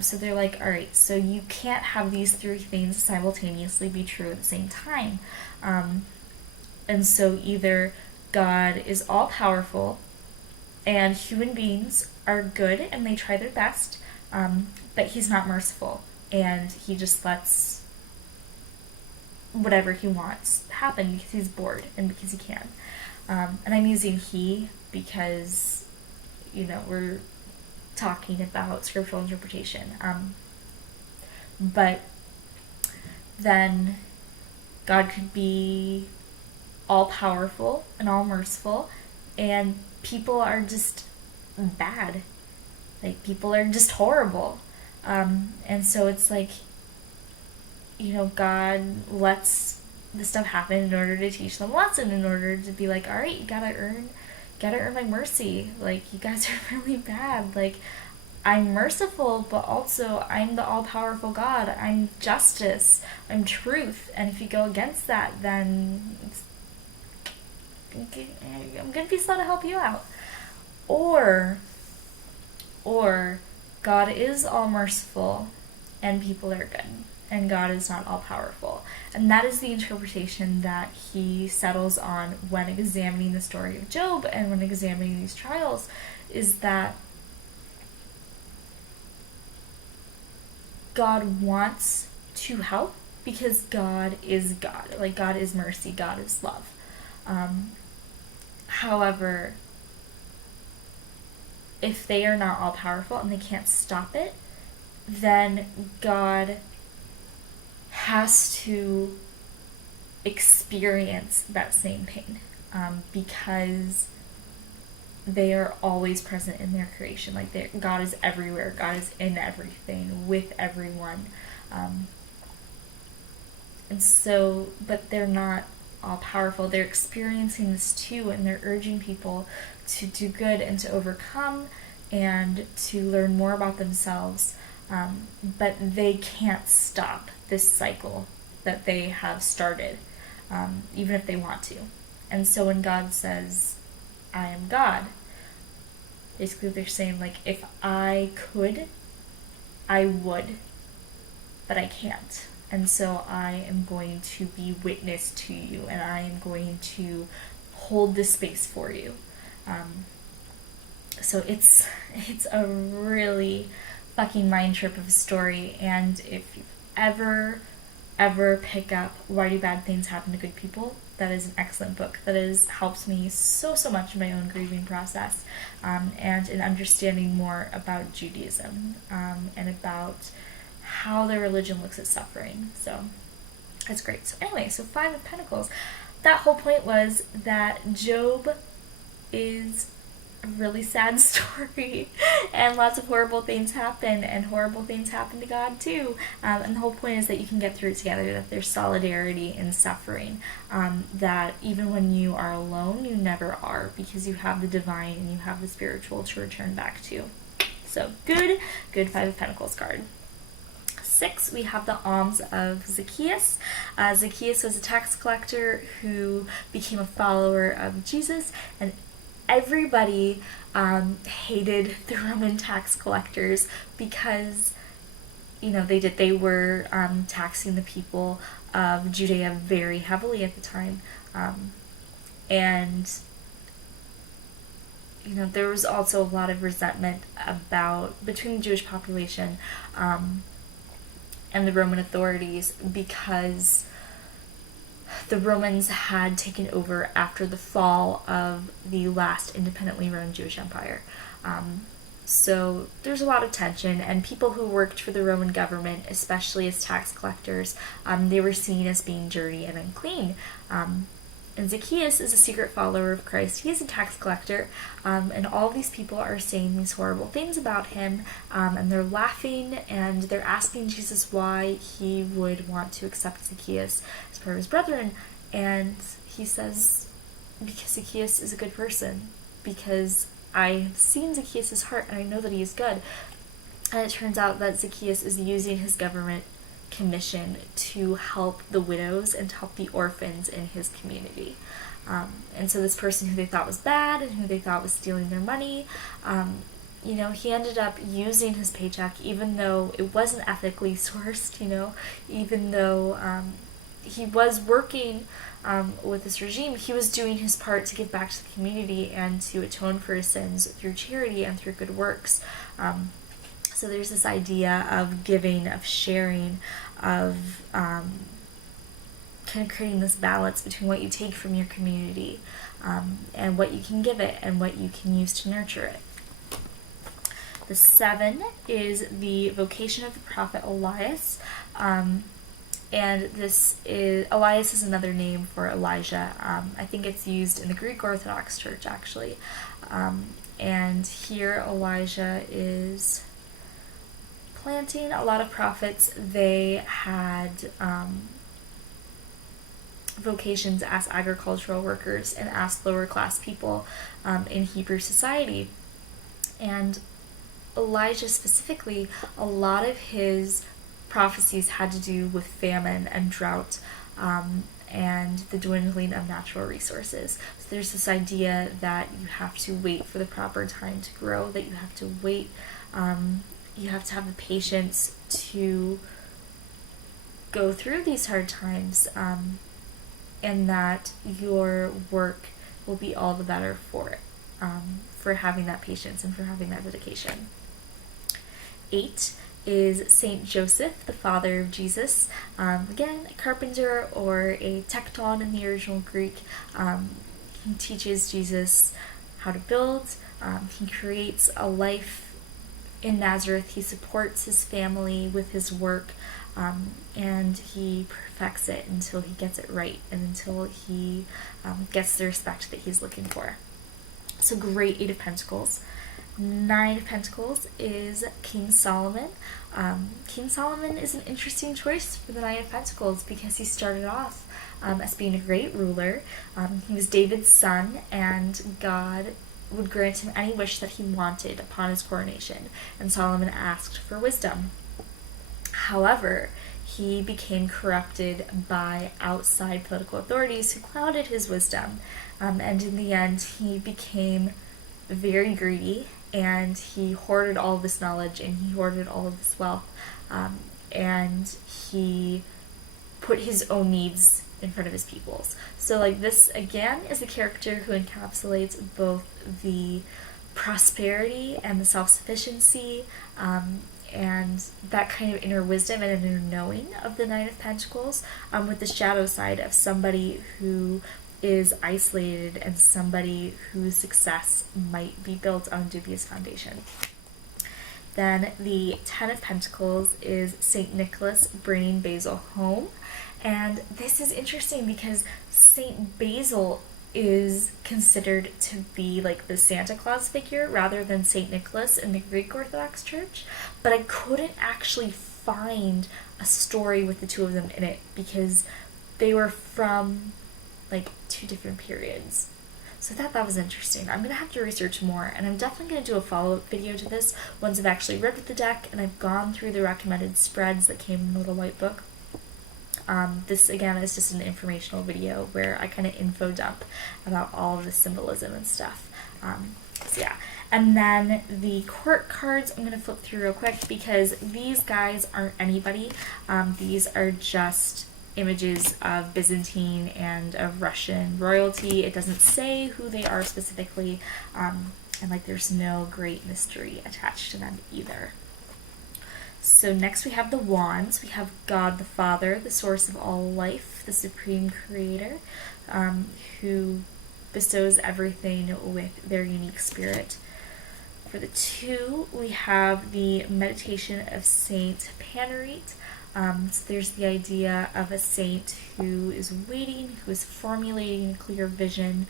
So they're like, all right, so you can't have these three things simultaneously be true at the same time. And so either God is all-powerful and human beings are good and they try their best, but he's not merciful and he just lets whatever he wants happen because he's bored and because he can. And I'm using he because, we're talking about scriptural interpretation. But then God could be all-powerful and all-merciful, and people are just bad. Like, people are just horrible. And so it's like, God lets this stuff happen in order to teach them a lesson, in order to be like, all right, you gotta earn my mercy. Like, you guys are really bad. Like, I'm merciful, but also I'm the all-powerful God. I'm justice. I'm truth. And if you go against that, then I'm gonna be slow to help you out. Or God is all merciful and people are good, and God is not all powerful. And that is the interpretation that he settles on when examining the story of Job and when examining these trials, is that God wants to help because God is God. Like, God is mercy, God is love. However, if they are not all powerful and they can't stop it, then God has to experience that same pain, because they are always present in their creation. Like, God is everywhere. God is in everything, with everyone. And so, but they're not all powerful. They're experiencing this too, and they're urging people to do good and to overcome and to learn more about themselves. But they can't stop this cycle that they have started, even if they want to. And so when God says, I am God, basically they're saying, like, if I could, I would, but I can't. And so I am going to be witness to you, and I am going to hold the space for you. So it's a really fucking mind trip of a story. And if you ever pick up Why Do Bad Things Happen to Good People, that is an excellent book that has helped me so much in my own grieving process, and in understanding more about Judaism, and about how their religion looks at suffering. So that's great. So anyway, so 5 of Pentacles. That whole point was that Job is a really sad story, and lots of horrible things happen, and horrible things happen to God too. And the whole point is that you can get through it together, that there's solidarity in suffering, that even when you are alone, you never are, because you have the divine and you have the spiritual to return back to. So good 5 of Pentacles card. 6, we have the alms of Zacchaeus. Zacchaeus was a tax collector who became a follower of Jesus, and everybody hated the Roman tax collectors because, you know, they were taxing the people of Judea very heavily at the time, and you know, there was also a lot of resentment between the Jewish population and the Roman authorities, because the Romans had taken over after the fall of the last independently run Jewish empire. So there's a lot of tension, and people who worked for the Roman government, especially as tax collectors, they were seen as being dirty and unclean. And Zacchaeus is a secret follower of Christ. He is a tax collector, and all these people are saying these horrible things about him, and they're laughing, and they're asking Jesus why he would want to accept Zacchaeus as part of his brethren. And he says, because Zacchaeus is a good person, because I've seen Zacchaeus' heart, and I know that he is good. And it turns out that Zacchaeus is using his government commission to help the widows and to help the orphans in his community. And so this person who they thought was bad and who they thought was stealing their money, you know, he ended up using his paycheck, even though it wasn't ethically sourced, you know, even though he was working with this regime, he was doing his part to give back to the community and to atone for his sins through charity and through good works. So there's this idea of giving, of sharing, of kind of creating this balance between what you take from your community, and what you can give it and what you can use to nurture it. The 7 is the vocation of the prophet Elias, and Elias is another name for Elijah. I think it's used in the Greek Orthodox Church, actually. And here Elijah is planting. A lot of prophets, they had vocations as agricultural workers and as lower class people in Hebrew society. And Elijah specifically, a lot of his prophecies had to do with famine and drought, and the dwindling of natural resources. So there's this idea that you have to wait for the proper time to grow, that you have to wait, you have to have the patience to go through these hard times, and that your work will be all the better for it, for having that patience and for having that dedication. 8 is Saint Joseph, the father of Jesus. Again, a carpenter or a tekton in the original Greek. He teaches Jesus how to build. He creates a life in Nazareth. He supports his family with his work, and he perfects it until he gets it right and until he gets the respect that he's looking for. So great 8 of Pentacles. 9 of Pentacles is King Solomon. King Solomon is an interesting choice for the 9 of Pentacles because he started off as being a great ruler. He was David's son, and God would grant him any wish that he wanted upon his coronation, and Solomon asked for wisdom. However, he became corrupted by outside political authorities who clouded his wisdom, and in the end he became very greedy, and he hoarded all of this knowledge and he hoarded all of this wealth, and he put his own needs in front of his people's. So like this again is a character who encapsulates both the prosperity and the self-sufficiency, and that kind of inner wisdom and inner knowing of the 9 of Pentacles, with the shadow side of somebody who is isolated and somebody whose success might be built on a dubious foundation. Then the 10 of Pentacles is Saint Nicholas bringing Basil home. And this is interesting because Saint Basil is considered to be like the Santa Claus figure rather than Saint Nicholas in the Greek Orthodox Church, but I couldn't actually find a story with the two of them in it because they were from like 2 different periods. So I thought that was interesting. I'm going to have to research more, and I'm definitely going to do a follow-up video to this once I've actually read with the deck and I've gone through the recommended spreads that came in the little white book. This again is just an informational video where I kind of info dump about all of the symbolism and stuff. So yeah. And then the court cards I'm going to flip through real quick because these guys aren't anybody. These are just images of Byzantine and of Russian royalty. It doesn't say who they are specifically, and like there's no great mystery attached to them either. So next we have the wands. We have God the Father, the source of all life, the supreme creator, who bestows everything with their unique spirit. For the 2, we have the meditation of Saint Panorite. So there's the idea of a saint who is waiting, who is formulating a clear vision.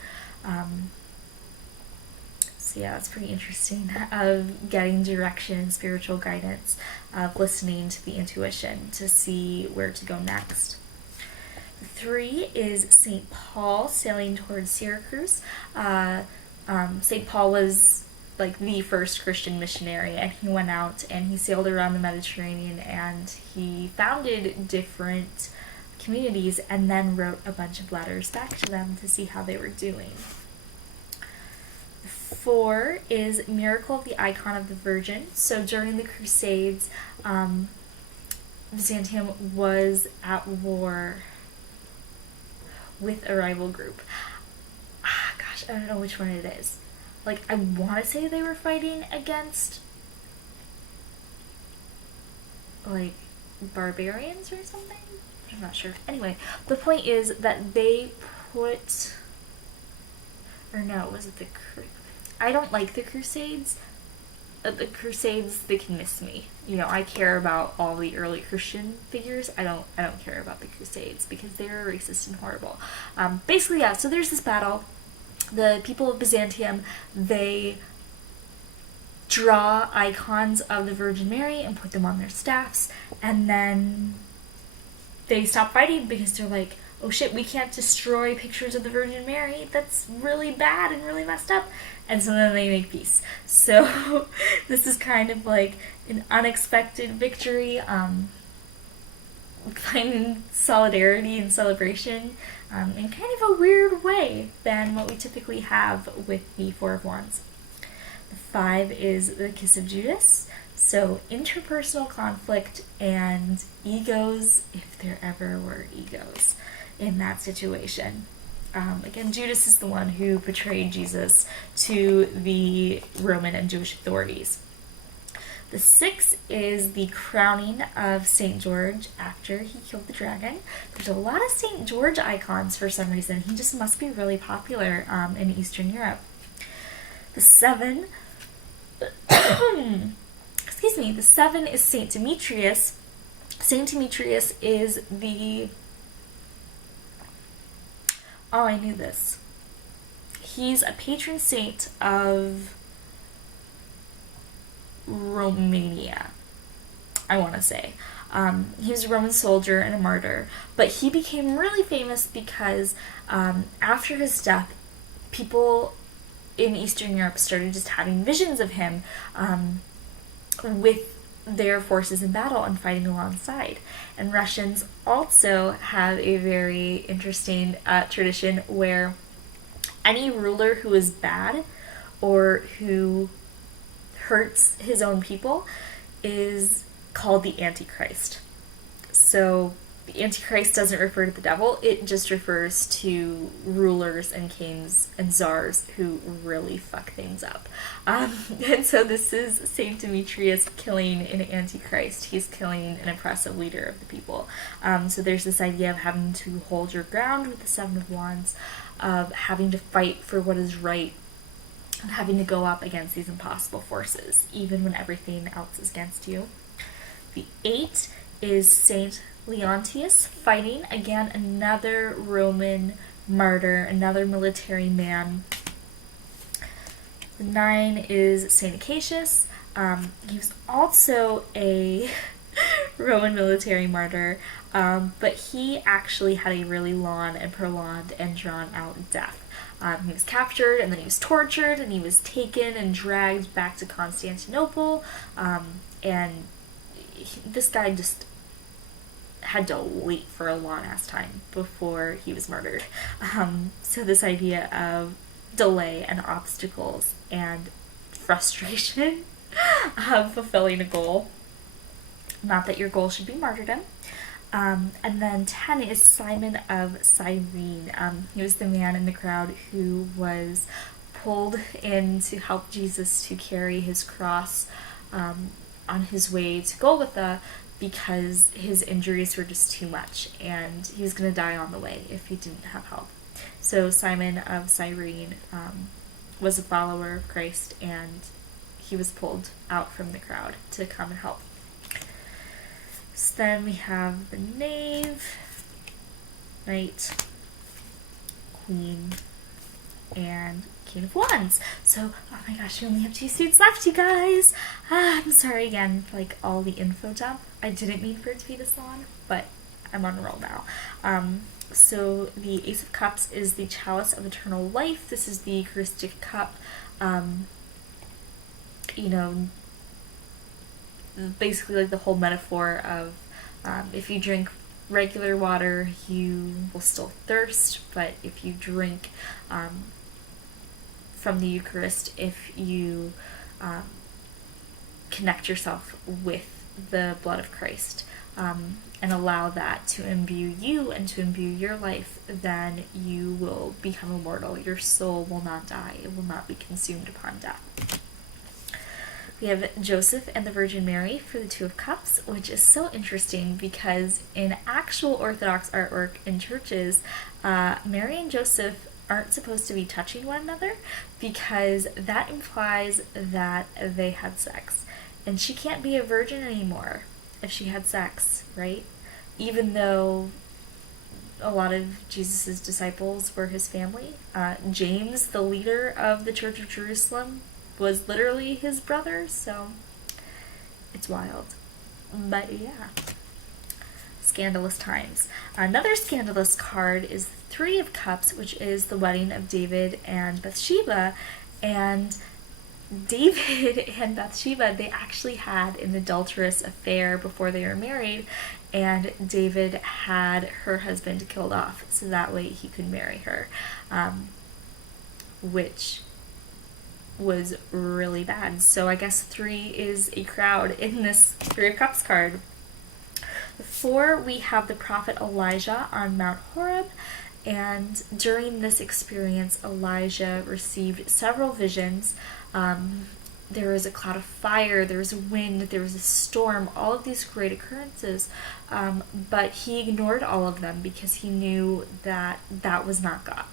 So yeah, it's pretty interesting, of getting direction and spiritual guidance, of listening to the intuition to see where to go next. 3 is St. Paul sailing towards Syracuse. St. Paul was like the first Christian missionary, and he went out and he sailed around the Mediterranean and he founded different communities and then wrote a bunch of letters back to them to see how they were doing. 4 is Miracle of the Icon of the Virgin. So during the Crusades, Byzantium was at war with a rival group. Gosh, I don't know which one it is. Like, I want to say they were fighting against, like, barbarians or something? I'm not sure. Anyway, the point is that they put, or no, was it the, I don't like the Crusades. The Crusades, they can miss me. You know, I care about all the early Christian figures. I don't care about the Crusades because they're racist and horrible. Basically, yeah, so there's this battle. The people of Byzantium, they draw icons of the Virgin Mary and put them on their staffs, and then they stop fighting because they're like, oh shit, we can't destroy pictures of the Virgin Mary. That's really bad and really messed up. And so then they make peace. So this is kind of like an unexpected victory. finding solidarity and celebration in kind of a weird way than what we typically have with the Four of Wands. The 5 is the Kiss of Judas, so interpersonal conflict and egos, if there ever were egos in that situation. Again, Judas is the one who betrayed Jesus to the Roman and Jewish authorities. The 6 is the crowning of St. George after he killed the dragon. There's a lot of St. George icons for some reason. He just must be really popular in Eastern Europe. The 7, excuse me, the 7 is St. Demetrius. St. Demetrius is the, oh, I knew this. He's a patron saint of Romania, I want to say. He was a Roman soldier and a martyr, but he became really famous because after his death, people in Eastern Europe started just having visions of him with their forces in battle and fighting alongside. And Russians also have a very interesting tradition where any ruler who is bad or who hurts his own people is called the Antichrist. So the Antichrist doesn't refer to the devil, it just refers to rulers and kings and czars who really fuck things up. And so this is Saint Demetrius killing an Antichrist. He's killing an oppressive leader of the people. So there's this idea of having to hold your ground with the 7 of Wands, of having to fight for what is right, and having to go up against these impossible forces, even when everything else is against you. The 8 is Saint Leontius fighting, again, another Roman martyr, another military man. The 9 is Saint Acacius. He was also a Roman military martyr, but he actually had a really long and prolonged and drawn out death. He was captured, and then he was tortured, and he was taken and dragged back to Constantinople, and this guy just had to wait for a long-ass time before he was murdered. So this idea of delay and obstacles and frustration of fulfilling a goal. Not that your goal should be martyrdom. And then 10 is Simon of Cyrene. He was the man in the crowd who was pulled in to help Jesus to carry his cross on his way to Golgotha because his injuries were just too much and he was going to die on the way if he didn't have help. So Simon of Cyrene was a follower of Christ, and he was pulled out from the crowd to come and help. So then we have the Knave, Knight, Queen, and King of Wands. So, oh my gosh, we only have 2 suits left, you guys! I'm sorry again for like all the info dump. I didn't mean for it to be this long, but I'm on a roll now. So the Ace of Cups is the Chalice of Eternal Life. This is the Eucharistic cup. You know, basically like the whole metaphor of if you drink regular water, you will still thirst, but if you drink from the Eucharist, if you connect yourself with the blood of Christ and allow that to imbue you and to imbue your life, then you will become immortal. Your soul will not die. It will not be consumed upon death. We have Joseph and the Virgin Mary for the 2 of Cups, which is so interesting because in actual Orthodox artwork in churches, Mary and Joseph aren't supposed to be touching one another because that implies that they had sex. And she can't be a virgin anymore if she had sex, right? Even though a lot of Jesus' disciples were his family. James, the leader of the Church of Jerusalem, was literally his brother, so it's wild. But yeah, scandalous times. Another scandalous card is the 3 of Cups, which is the wedding of David and Bathsheba, and David and Bathsheba, they actually had an adulterous affair before they were married, and David had her husband killed off so that way he could marry her, which was really bad. So I guess 3 is a crowd in this 3 of Cups card. 4, we have the prophet Elijah on Mount Horeb, and during this experience, Elijah received several visions. There was a cloud of fire, there was a wind, there was a storm, all of these great occurrences, but he ignored all of them because he knew that that was not God.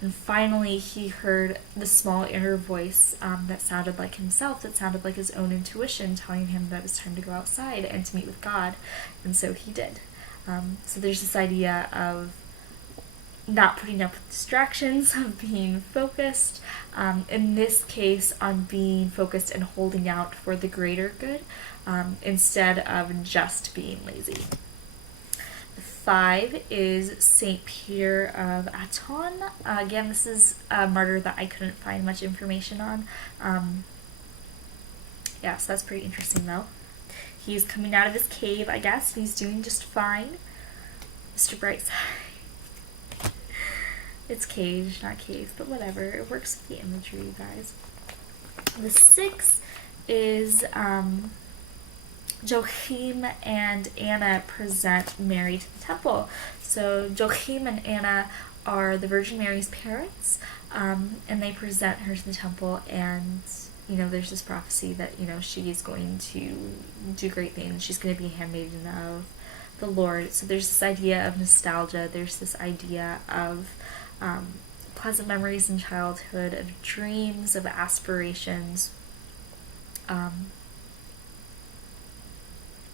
And finally, he heard the small inner voice that sounded like himself, that sounded like his own intuition, telling him that it was time to go outside and to meet with God. And so he did. So there's this idea of not putting up with distractions, of being focused, in this case on being focused and holding out for the greater good, instead of just being lazy. 5 is St. Peter of Aton. Again, this is a martyr that I couldn't find much information on. Yeah, so that's pretty interesting though. He's coming out of his cave, I guess, and he's doing just fine. Mr. Brightside. It's cage, not cave, but whatever. It works with the imagery, you guys. The 6 is Joachim and Anna present Mary to the temple. So Joachim and Anna are the Virgin Mary's parents, and they present her to the temple, and there's this prophecy that she's going to do great things. She's going to be a handmaiden of the Lord. So there's this idea of nostalgia. There's this idea of pleasant memories in childhood, of dreams, of aspirations.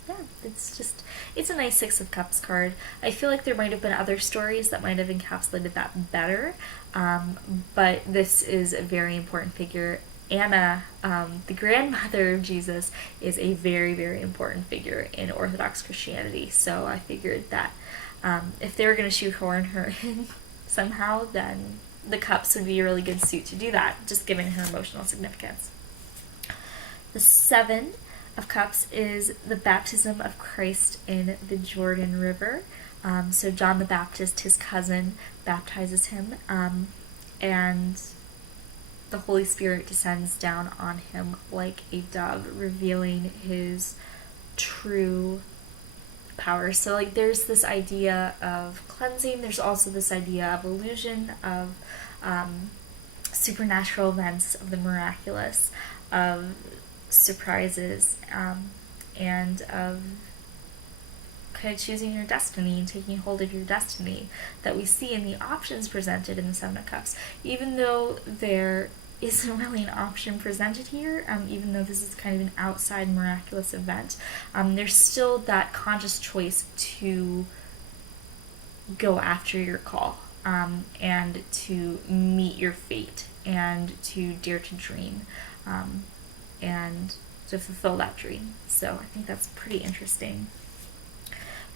Yeah, it's a nice 6 of Cups card. I feel like there might have been other stories that might have encapsulated that better, but this is a very important figure. Anna, the grandmother of Jesus, is a very, very important figure in Orthodox Christianity, so I figured that if they were going to shoehorn her in somehow, then the Cups would be a really good suit to do that, just given her emotional significance. The 7 of Cups is the baptism of Christ in the Jordan River. So John the Baptist, his cousin, baptizes him, and the Holy Spirit descends down on him like a dove, revealing his true power. So there's this idea of cleansing, there's also this idea of illusion, of supernatural events, of the miraculous, of surprises, and of kind of choosing your destiny and taking hold of your destiny that we see in the options presented in the 7 of Cups. Even though there isn't really an option presented here, even though this is kind of an outside miraculous event, there's still that conscious choice to go after your call, and to meet your fate, and to dare to dream, and to fulfill that dream. So I think that's pretty interesting.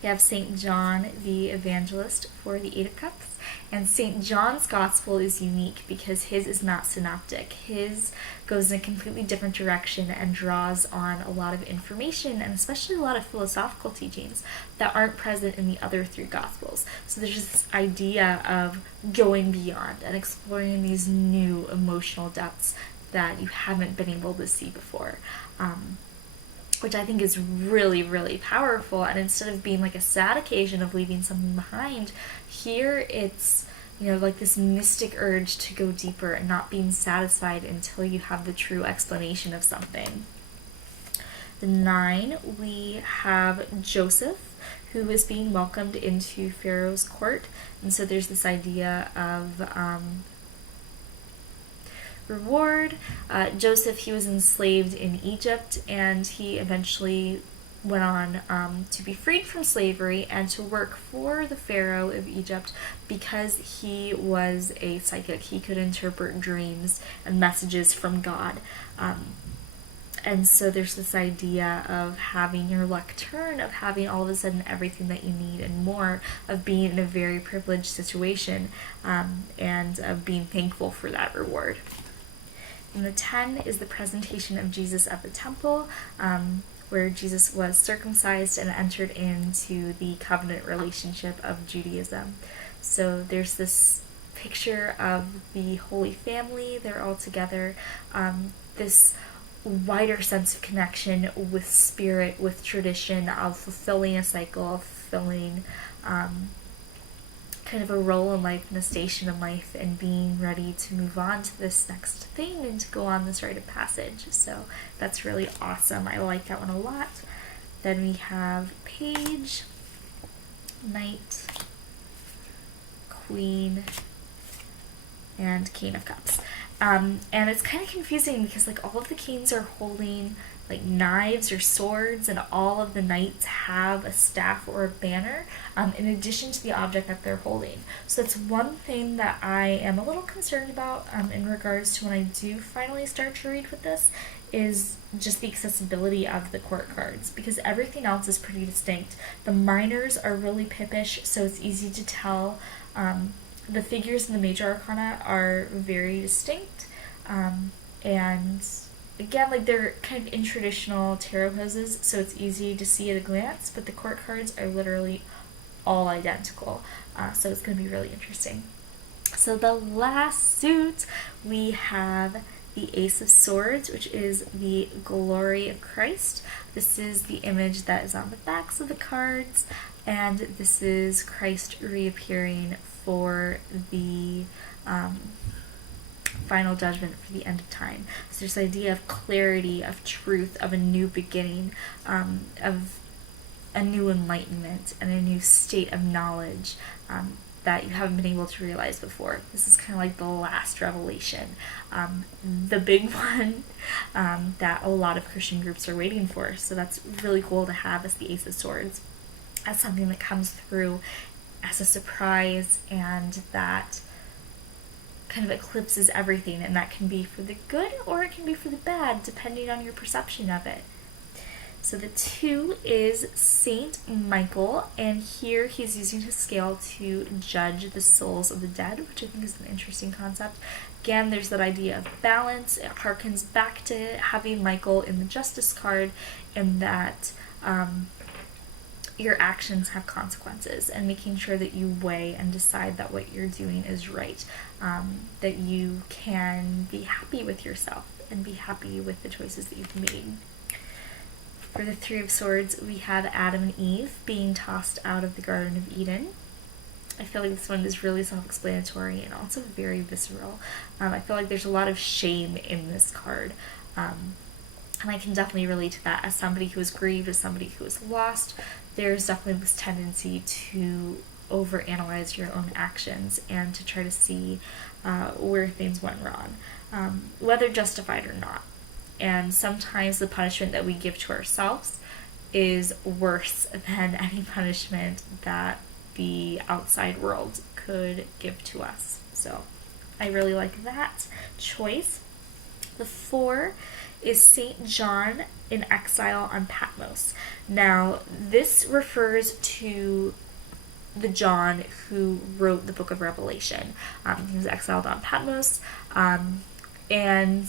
We have St. John the Evangelist for the 8 of Cups, and St. John's Gospel is unique because his is not synoptic. His goes in a completely different direction and draws on a lot of information, and especially a lot of philosophical teachings that aren't present in the other 3 Gospels. So there's just this idea of going beyond and exploring these new emotional depths that you haven't been able to see before, which I think is really, really powerful. And instead of being like a sad occasion of leaving something behind, here it's like this mystic urge to go deeper and not being satisfied until you have the true explanation of something. The 9, we have Joseph, who is being welcomed into Pharaoh's court, and so there's this idea of reward. Joseph, he was enslaved in Egypt, and he eventually went on to be freed from slavery and to work for the Pharaoh of Egypt because he was a psychic. He could interpret dreams and messages from God. And so there's this idea of having your luck turn, of having all of a sudden everything that you need and more, of being in a very privileged situation, and of being thankful for that reward. And the 10 is the presentation of Jesus at the temple, where Jesus was circumcised and entered into the covenant relationship of Judaism. So there's this picture of the Holy Family, they're all together, this wider sense of connection with spirit, with tradition, of fulfilling a cycle, of fulfilling kind of a role in life and a station in life, and being ready to move on to this next thing and to go on this rite of passage. So that's really awesome. I like that one a lot. Then we have Page, Knight, Queen, and King of Cups. And it's kind of confusing because like all of the kings are holding like knives or swords, and all of the knights have a staff or a banner in addition to the object that they're holding. So that's one thing that I am a little concerned about in regards to when I do finally start to read with this, is just the accessibility of the court cards, because everything else is pretty distinct. The minors are really pippish, so it's easy to tell. The figures in the major arcana are very distinct, and again, like they're kind of in traditional tarot poses, so it's easy to see at a glance, but the court cards are literally all identical, so it's going to be really interesting. So the last suit, we have the Ace of Swords, which is the glory of Christ. This is the image that is on the backs of the cards, and this is Christ reappearing for the final judgment, for the end of time. So there's this idea of clarity, of truth, of a new beginning, of a new enlightenment and a new state of knowledge that you haven't been able to realize before. This is kind of like the last revelation, the big one that a lot of Christian groups are waiting for. So that's really cool to have as the Ace of Swords, as something that comes through as a surprise, and that kind of eclipses everything, and that can be for the good or it can be for the bad, depending on your perception of it. So the 2 is Saint Michael, and here he's using his scale to judge the souls of the dead, which I think is an interesting concept. Again, there's that idea of balance. It harkens back to having Michael in the Justice card, and that your actions have consequences, and making sure that you weigh and decide that what you're doing is right, that you can be happy with yourself and be happy with the choices that you've made. For the 3 of Swords, we have Adam and Eve being tossed out of the Garden of Eden. I feel like this one is really self-explanatory and also very visceral. I feel like there's a lot of shame in this card. And I can definitely relate to that as somebody who is grieved, as somebody who is lost. There's definitely this tendency to overanalyze your own actions and to try to see where things went wrong, whether justified or not. And sometimes the punishment that we give to ourselves is worse than any punishment that the outside world could give to us. So I really like that choice. The 4 is Saint John in exile on Patmos. Now, this refers to the John who wrote the book of Revelation. He was exiled on Patmos, and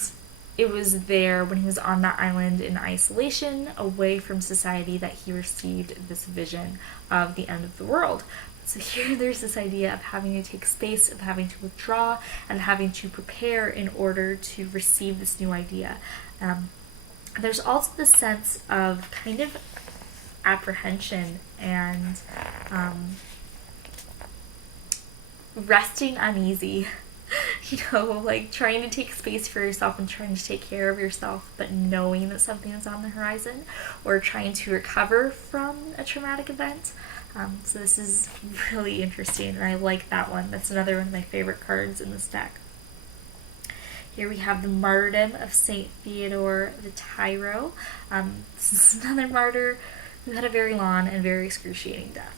it was there when he was on that island in isolation, away from society, that he received this vision of the end of the world. So here there's this idea of having to take space, of having to withdraw, and having to prepare in order to receive this new idea. There's also the sense of kind of apprehension and resting uneasy, like trying to take space for yourself and trying to take care of yourself, but knowing that something is on the horizon, or trying to recover from a traumatic event. So this is really interesting, and I like that one. That's another one of my favorite cards in this deck. Here we have the martyrdom of Saint Theodore the Tyro. This is another martyr who had a very long and very excruciating death.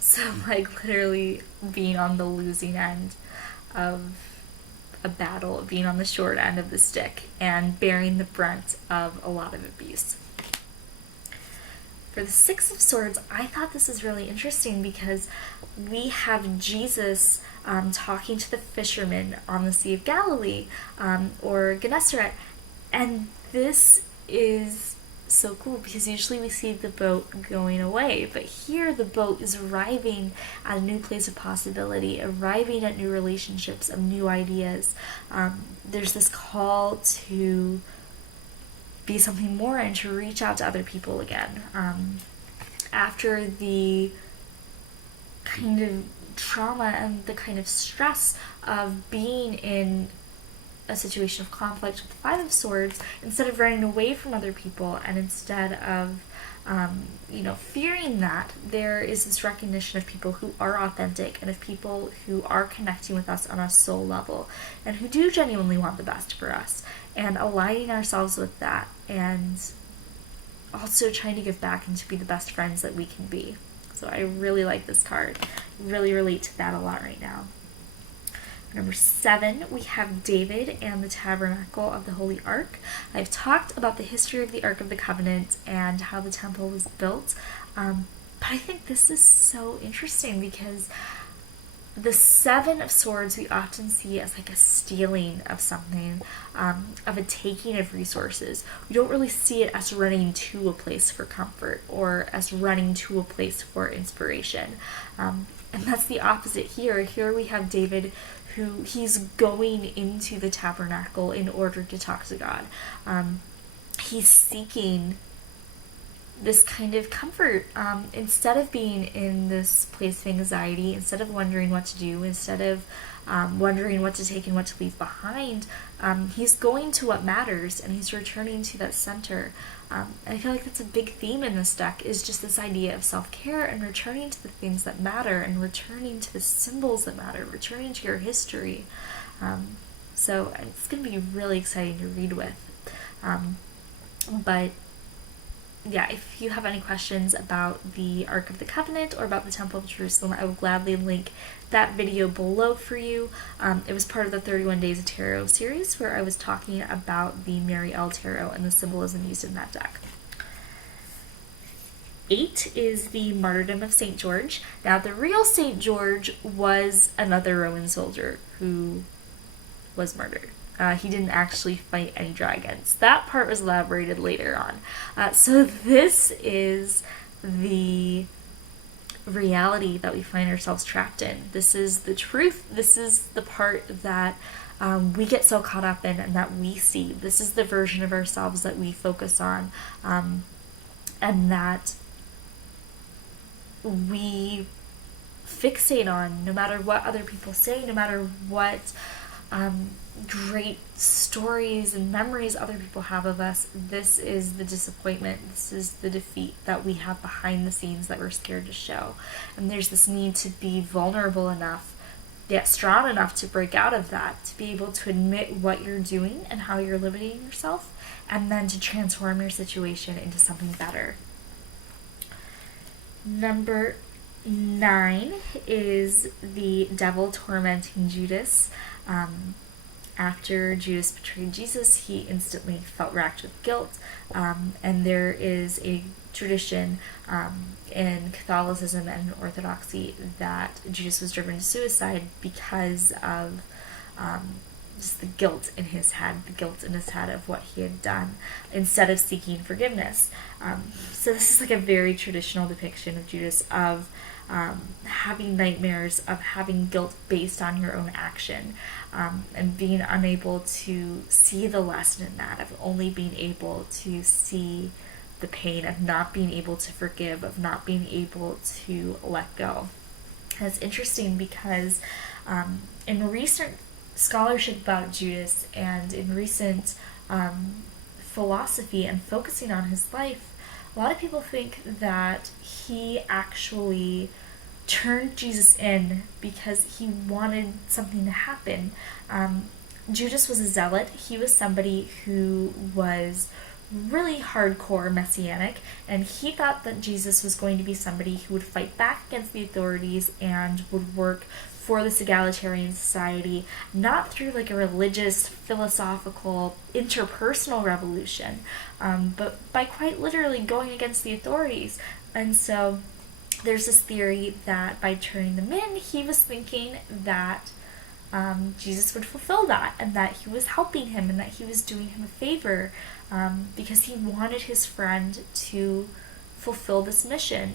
So like literally being on the losing end of a battle, being on the short end of the stick, and bearing the brunt of a lot of abuse. For the 6 of Swords, I thought this was really interesting because we have Jesus talking to the fishermen on the Sea of Galilee, or Gennesaret. And this is so cool because usually we see the boat going away, but here the boat is arriving at a new place of possibility, arriving at new relationships, of new ideas. There's this call to be something more and to reach out to other people again. After the kind of trauma and the kind of stress of being in a situation of conflict with the Five of Swords, instead of running away from other people and instead of fearing that, there is this recognition of people who are authentic and of people who are connecting with us on a soul level and who do genuinely want the best for us, and aligning ourselves with that, and also trying to give back and to be the best friends that we can be. So I really like this card. Really relate to that a lot right now. Number 7, we have David and the Tabernacle of the Holy Ark. I've talked about the history of the Ark of the Covenant and how the temple was built, but I think this is so interesting because the Seven of Swords we often see as like a stealing of something, of a taking of resources. We don't really see it as running to a place for comfort or as running to a place for inspiration. And that's the opposite here. Here we have David who he's going into the tabernacle in order to talk to God. He's seeking this kind of comfort, instead of being in this place of anxiety, instead of wondering what to do, instead of wondering what to take and what to leave behind. He's going to what matters, and he's returning to that center. And I feel like that's a big theme in this deck, is just this idea of self-care and returning to the things that matter and returning to the symbols that matter, returning to your history. So it's going to be really exciting to read with. But yeah, if you have any questions about the Ark of the Covenant or about the Temple of Jerusalem, I will gladly link that video below for you. It was part of the 31 Days of Tarot series where I was talking about the Mary L. Tarot and the symbolism used in that deck. 8 is the Martyrdom of St. George. Now, the real St. George was another Roman soldier who was murdered. He didn't actually fight any dragons. That part was elaborated later on. So this is the reality that we find ourselves trapped in. This is the truth. This is the part that we get so caught up in and that we see. This is the version of ourselves that we focus on, and that we fixate on, no matter what other people say, no matter what great stories and memories other people have of us. This is the disappointment, this is the defeat that we have behind the scenes that we're scared to show. And there's this need to be vulnerable enough, yet strong enough to break out of that, to be able to admit what you're doing and how you're limiting yourself, and then to transform your situation into something better. Number 9 is the devil tormenting Judas. After Judas betrayed Jesus, he instantly felt racked with guilt, and there is a tradition in Catholicism and in Orthodoxy that Judas was driven to suicide because of just the guilt in his head, of what he had done, instead of seeking forgiveness. So this is like a very traditional depiction of Judas, of having nightmares, of having guilt based on your own action, and being unable to see the lesson in that, of only being able to see the pain, of not being able to forgive, of not being able to let go. And it's interesting because in recent scholarship about Judas and in recent philosophy and focusing on his life, a lot of people think that he actually turned Jesus in because he wanted something to happen. Judas was a zealot. He was somebody who was really hardcore messianic, and he thought that Jesus was going to be somebody who would fight back against the authorities and would work for this egalitarian society, not through like a religious, philosophical, interpersonal revolution, but by quite literally going against the authorities. And so there's this theory that by turning them in, he was thinking that Jesus would fulfill that, and that he was helping him, and that he was doing him a favor, because he wanted his friend to fulfill this mission.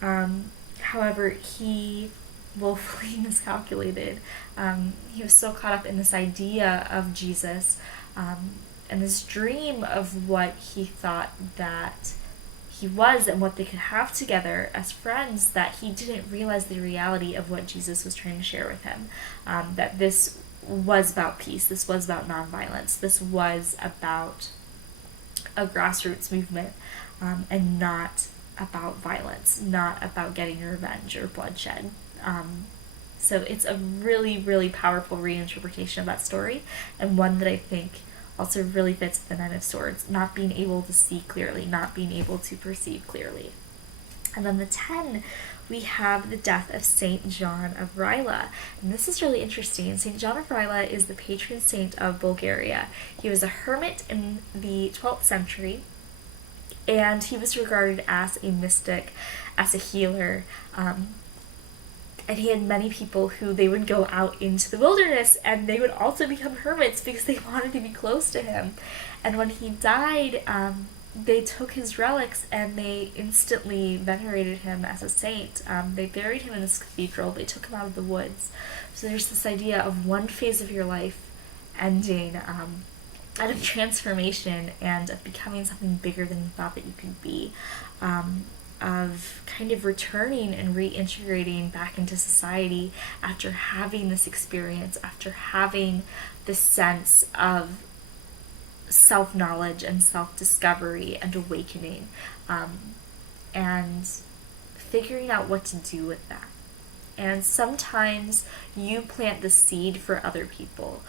However, he woefully miscalculated. He was so caught up in this idea of Jesus, and this dream of what he thought that he was and what they could have together as friends, that he didn't realize the reality of what Jesus was trying to share with him. That this was about peace, this was about nonviolence, this was about a grassroots movement, and not about violence, not about getting revenge or bloodshed. So it's a really, really powerful reinterpretation of that story, and one that I think also really fits the Nine of Swords, not being able to see clearly, not being able to perceive clearly. And then the 10, we have the death of Saint John of Rila. And this is really interesting. Saint John of Rila is the patron saint of Bulgaria. He was a hermit in the 12th century, and he was regarded as a mystic, as a healer, and he had many people who they would go out into the wilderness and they would also become hermits because they wanted to be close to him. And when he died, they took his relics and they instantly venerated him as a saint. They buried him in this cathedral. They took him out of the woods. So there's this idea of one phase of your life ending, and of transformation and of becoming something bigger than you thought that you could be. Of kind of returning and reintegrating back into society after having this experience, after having this sense of self-knowledge and self-discovery and awakening, and figuring out what to do with that. And sometimes you plant the seed for other people.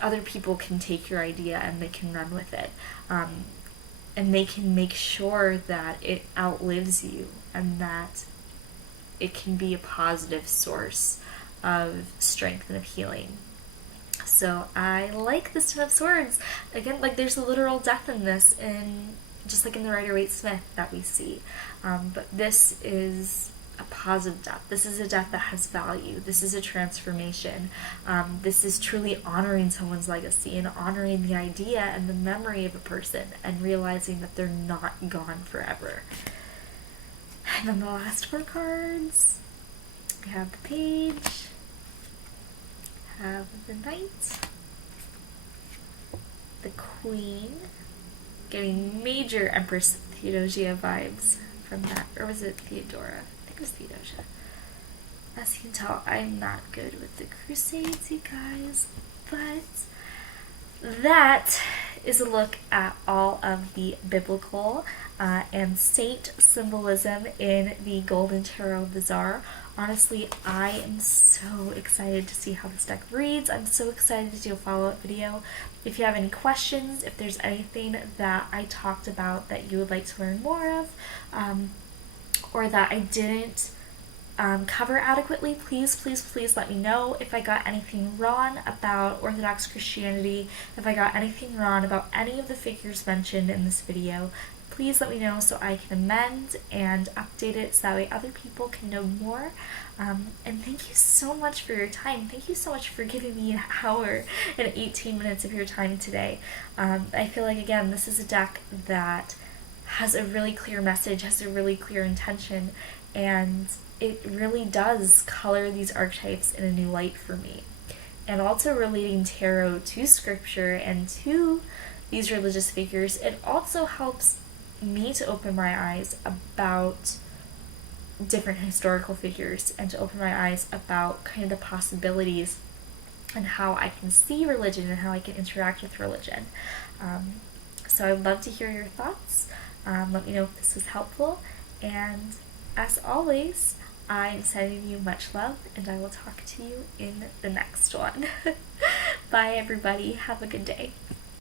Other people can take your idea and they can run with it. And they can make sure that it outlives you and that it can be a positive source of strength and of healing. So I like this Ten of Swords. Again, like there's a literal death in this, just like in the Rider-Waite-Smith that we see. But this is a positive death. This is a death that has value. This is a transformation. This is truly honoring someone's legacy and honoring the idea and the memory of a person and realizing that they're not gone forever. And then the last 4 cards, we have the Page, have the Knight, the Queen, getting major Empress Theodosia vibes from that, or was it Theodora? I think it was Theodosia. As you can tell, I'm not good with the Crusades, you guys, but that is a look at all of the biblical and saint symbolism in the Golden Tarot of the Tsar. Honestly, I am so excited to see how this deck reads. I'm so excited to do a follow-up video. If you have any questions, if there's anything that I talked about that you would like to learn more of, or that I didn't cover adequately, please let me know. If I got anything wrong about Orthodox Christianity, if I got anything wrong about any of the figures mentioned in this video, please let me know so I can amend and update it so that way other people can know more. And thank you so much for your time. Thank you so much for giving me an hour and 18 minutes of your time today. I feel like, again, this is a deck that has a really clear message, has a really clear intention, and it really does color these archetypes in a new light for me. And also relating tarot to scripture and to these religious figures, it also helps me to open my eyes about different historical figures and to open my eyes about kind of the possibilities and how I can see religion and how I can interact with religion. So I'd love to hear your thoughts. Let me know if this was helpful, and as always, I'm sending you much love, and I will talk to you in the next one. Bye everybody, have a good day.